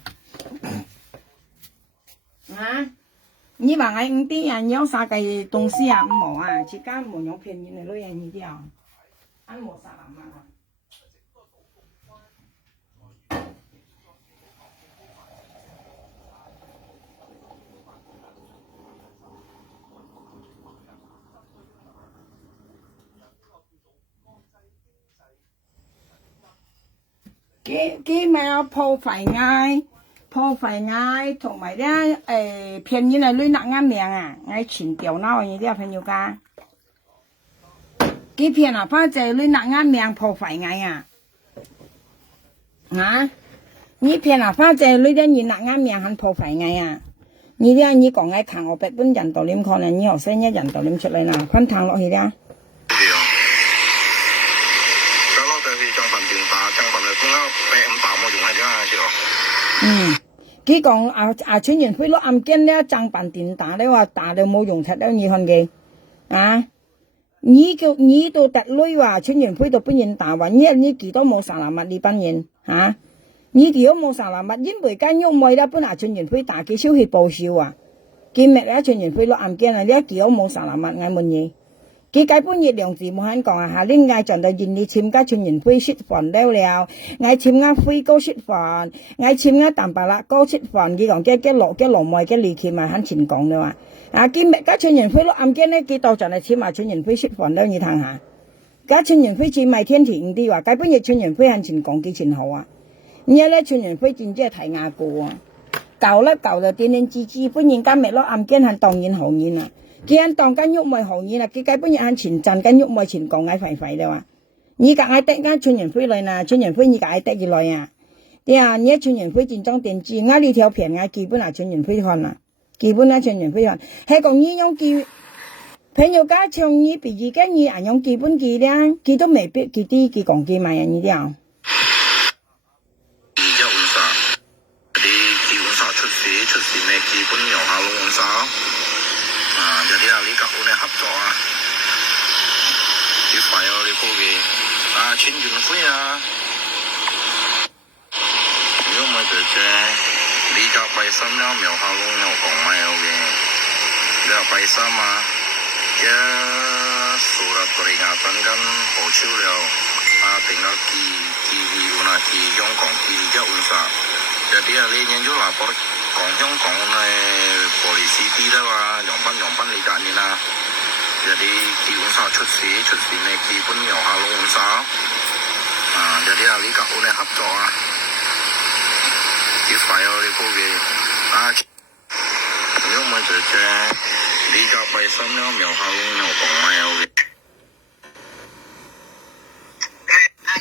你話我啲人有啥嘅東西冇自家冇用便宜嘅女人呢啲冇啥啦嘛佢咪破壞嗌同埋咧騙人嚟女拿啱命嗌錢掉撈呢啲朋友家佢騙花姐女拿啱命破壞嗌你騙花姐女啲拿啱命很破壞嗌你啲你講嗌看我本人道點可能你學生一人道點出嚟啦分攤落去啦佢講春園飛落暗間咧爭辦電打咧話打到冇用出到你看嘅你到特女話春園飛到本人打話你幾多冇啥啦物你班人你幾多冇啥啦物因為間喐妹咧本春園飛打幾少去報銷見咩咧春園飛落暗間你幾多冇啥啦物嗌問嘢佢解本熱量字冇肯講下呢嗌盡到現你簽家春園飛雪飯了嗌簽飛高雪飯嗌簽淡白啦高雪飯佢講嘅落梅嘅利劍肯前講嘅話見咩家春園飛落暗間咧佢到盡係簽埋春園飛雪飯了你睇下家春園飛簽埋天田啲話解本熱春園飛肯前講幾前好而家咧春園飛真係睇牙過舊就點點支支本人家咩落暗間肯當然好然佢人當緊喐梅行業啦，佢基本上前陣緊喐梅前講嗌廢啦話，你隔嗌得啱春園飛來嗱，春園飛你隔嗌得幾耐你春園飛戰裝電子，啱呢條片基本春園飛看啦，基本春園飛看，係講呢種基，朋友家唱呢比自己呢用基本機咧，佢都未必佢啲佢講機買呢啲出事咩基本由下路按手。有啲你夾好你合作啲費你高嘅。錢元輝啊，如果唔係姐姐，你就拜三了，苗下龍又講咩嘅？你話拜三啊，一數啦，對牙真緊好超了，定咗記換啊，記香港記一換啥？就啲啊，你認咗嗱，講香港嘅玻璃 CD 啦嘛，用賓你揀嘅啦。有啲基本上出事呢，基本由下龍換手，有啲啊呢個我哋合作啊，幾快哦呢個嘅，如果唔係姐姐，呢個拜三了，苗下龍又講咩嘅？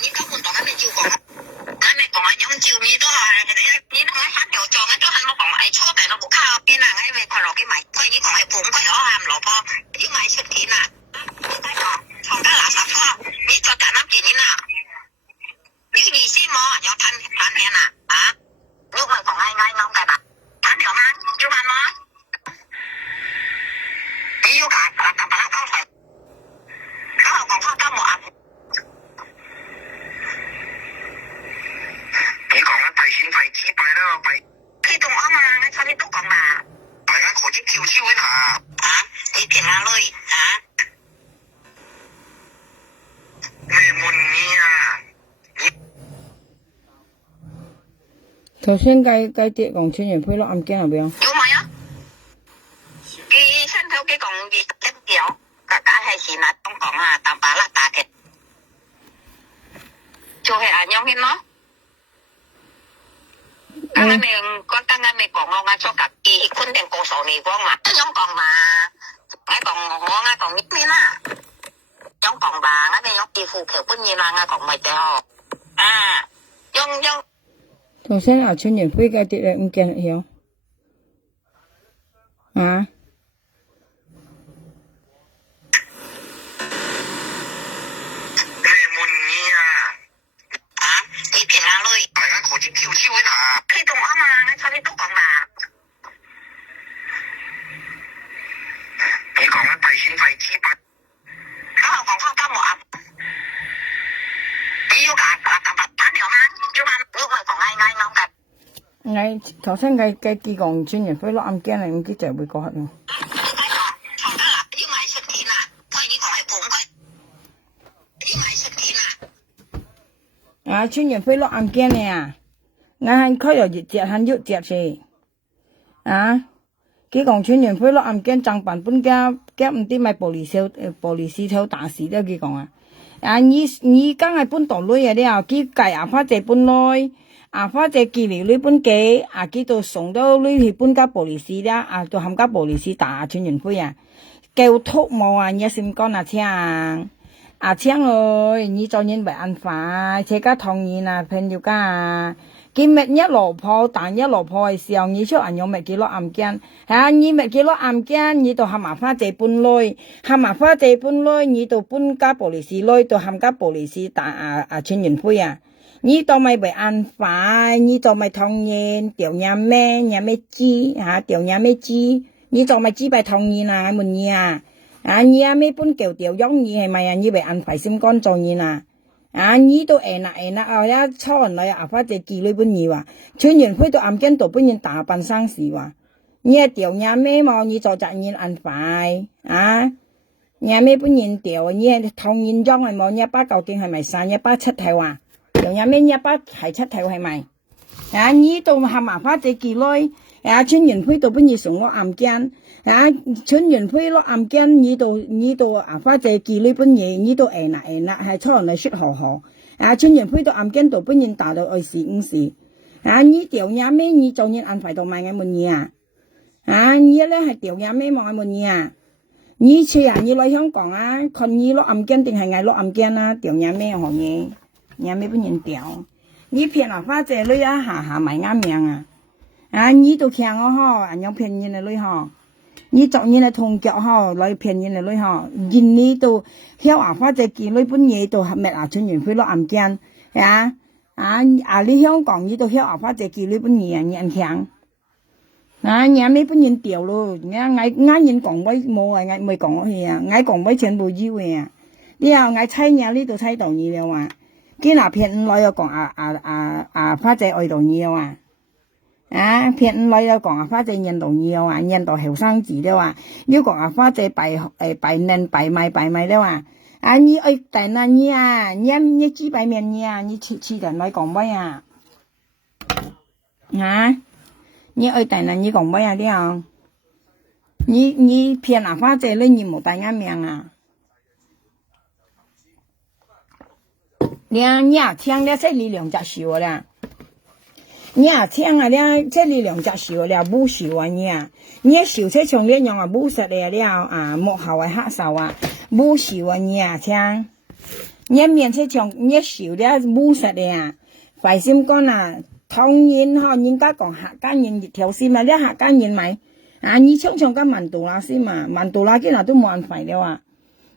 呢個活動係咪照講？係咪講係用照面都係？你都係黑條狀嘅，都係冇講係初定都冇靠邊啊！係咪佢落去買？佢呢個係半個我係唔落波。啲賣出錢啊！放家垃圾貨，你再揀啱幾年啊？有意思冇？有攤嘢啊？啊？如果講係啱嘅吧，攤條啱，要萬冇？你要揀900交稅，咁我講翻交冇啊？你講啦，提錢費自費啦，費佢仲啱啊！你差啲都講嘛，大家可以跳超一下啊！你平下女啊？咩門嘢啊？頭先計啲講千元配落案件係咪啊？有冇啊？佢身頭嘅講嘢一條，個假係是那種講啊，淡白啦打嘅，就係咁樣嘅咯。啱啱咪講我做夾嘅昆定過數嚟講嘛，咁樣講嘛。我講呢邊啦，有講吧，我哋有地富橋本嘢啦，我講咪得嗬，用。頭先啊，千元飛嘅啲咧唔見咗，啊？咩門嘢啊？你平下女，大家可以跳超一下。佢仲啱啊，我差啲都講嘛。你講啦，提錢費自費。咁我講翻交冇啊？你要揀攤條啱，要萬，如果講啱嘅。我頭先計啲講千元飛落案件嚟，唔知就會講乜咯。要賣出錢啊！所以你講係半個，要賣出錢啊！千元飛落案件嚟啊！我係開又熱節，係喐節先。佢講千元飛落案件正版本家唔知咪玻璃絲條大事咧，佢講啊！你梗係搬到女嘅啲啊，佢計阿花姐搬女。阿花姐寄嚟呢本機，佢就送到呢去搬家玻璃絲啦，就冚家玻璃絲打千元飛啊，叫禿冇啊，你先講阿青，阿青ơi，你做人為安排，車家同意啊，朋友家，佢咪一落鋪，但一落鋪嘅時候，你出人用咪幾落案件，你咪幾落案件，你就冚阿花姐搬女，冚阿花姐搬女，你就搬家玻璃絲女，就冚家玻璃絲打千元飛啊。你都咪為安排，你都咪同意條嘢咩知條嘢咩知，你就咪知咪同意啦，問你啊，你阿咩搬條容易係咪啊？你為安排先講做嘢啦，你都一初人來阿花姐寄呢本嘢話，全員飛到案件度本人大辦生事話，你係條嘢咩嘛？你做責任安排你阿咩本人條，你係同意裝係冇？你把究竟係咪散187係話？條嘢咩187條係咪？你度冚阿花姐寄來，全員飛到本人送我案件，全員飛落案件，你度阿花姐寄呢本嘢，你度係初人嚟說好，全員飛到案件度本人打到24時，你條嘢咩？你做人安排到買嘅乜嘢你咧係條嘢咩買乜嘢你你來香港看你落案件定係嗌落案件條嘢咩行嘢？你咩本人掉？你騙阿花姐女下埋啱命你都強我人有騙人嘅女你做人嘅同腳來騙人嘅女人你都曉阿花姐寄女本嘢都合咩全員飛落案件你香港你都曉阿花姐寄女本嘢人強你咩本人掉咯？啱人講威冇我未講去我講威全部以為啲後我猜嘢呢度猜到你了話，見那片來又講花姐愛到你了話，片來又講花姐認到你了話，認到後生子了話，要講花姐拜年拜買了話，你愛大那你啊，你幾拜面你啊，你黐人來講咩啊？你愛大那你講咩啊？啲後，你騙那花姐咧，你冇大眼命啊？你也聽了這裡兩隻手啦，你也聽啊了這裡兩隻手了，冇手啊你手出從呢樣啊冇實嚟了幕後嘅黑手啊，冇手啊你也聽，你面出從你手了冇實嚟啊，費心講啊，當然呵，人家講客家人熱條線嘛，你客家人咪你衝個曼杜拉先嘛，曼杜拉今日都冇人費了啊。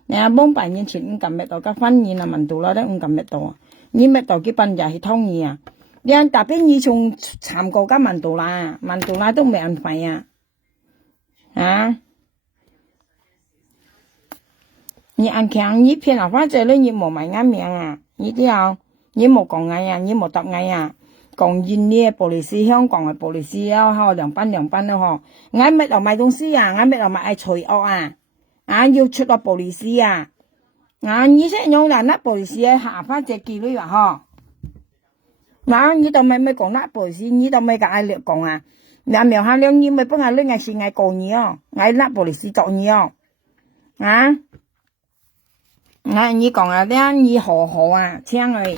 幫8年前唔撳乜到，個婚宴啊，曼杜拉都唔撳乜到啊！你乜到幾班就係通意啊！你特別你從參過個曼杜拉都冇人費啊！你按強你騙啊，或者咧你冇埋啱名啊！你啲後你冇講嗌啊，你冇答嗌啊！講印尼嘅布里斯，香港嘅布里斯啊，兩班咯嗬！嗌乜又買東西啊？嗌乜又買除惡啊？要出個布里斯啊！你先用嗱那布里斯下翻隻記錄啊！嗬，你就咪講那布里斯，你就咪個愛略講啊！你苗下兩你咪幫下兩個是愛講你哦，愛那布里斯做你哦，你講啊，你好啊，聽佢，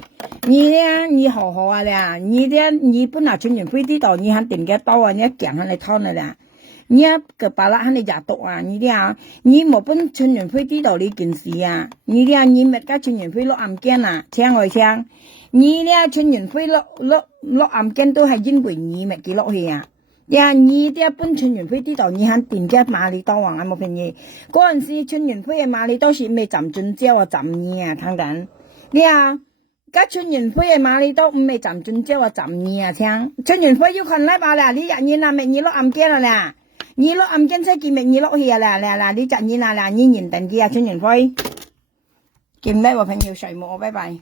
你好啊啦，你本來春園飛啲度，你肯定嘅多啊，你一講下你湯啦啦。你個巴拉肯定入毒啊！你冇本春園飛啲度呢件事啊！你咪家春園飛落暗間啊！聽我聽，你春園飛落暗間都係因為你咪記落去啊！你本春園飛啲度，你肯定嘅馬里多啊！我冇騙你，嗰陣時春園飛嘅馬里多是未浸進椒啊浸你啊，聽緊家春園飛嘅馬里多唔未浸進椒啊浸你啊！聽春園飛要群禮拜啦，你日你咪你落暗間啦！你落暗間出見面，你落去啦，你賺錢啦，你認定啲啊，春園輝，見咩話朋友睡冇，拜拜。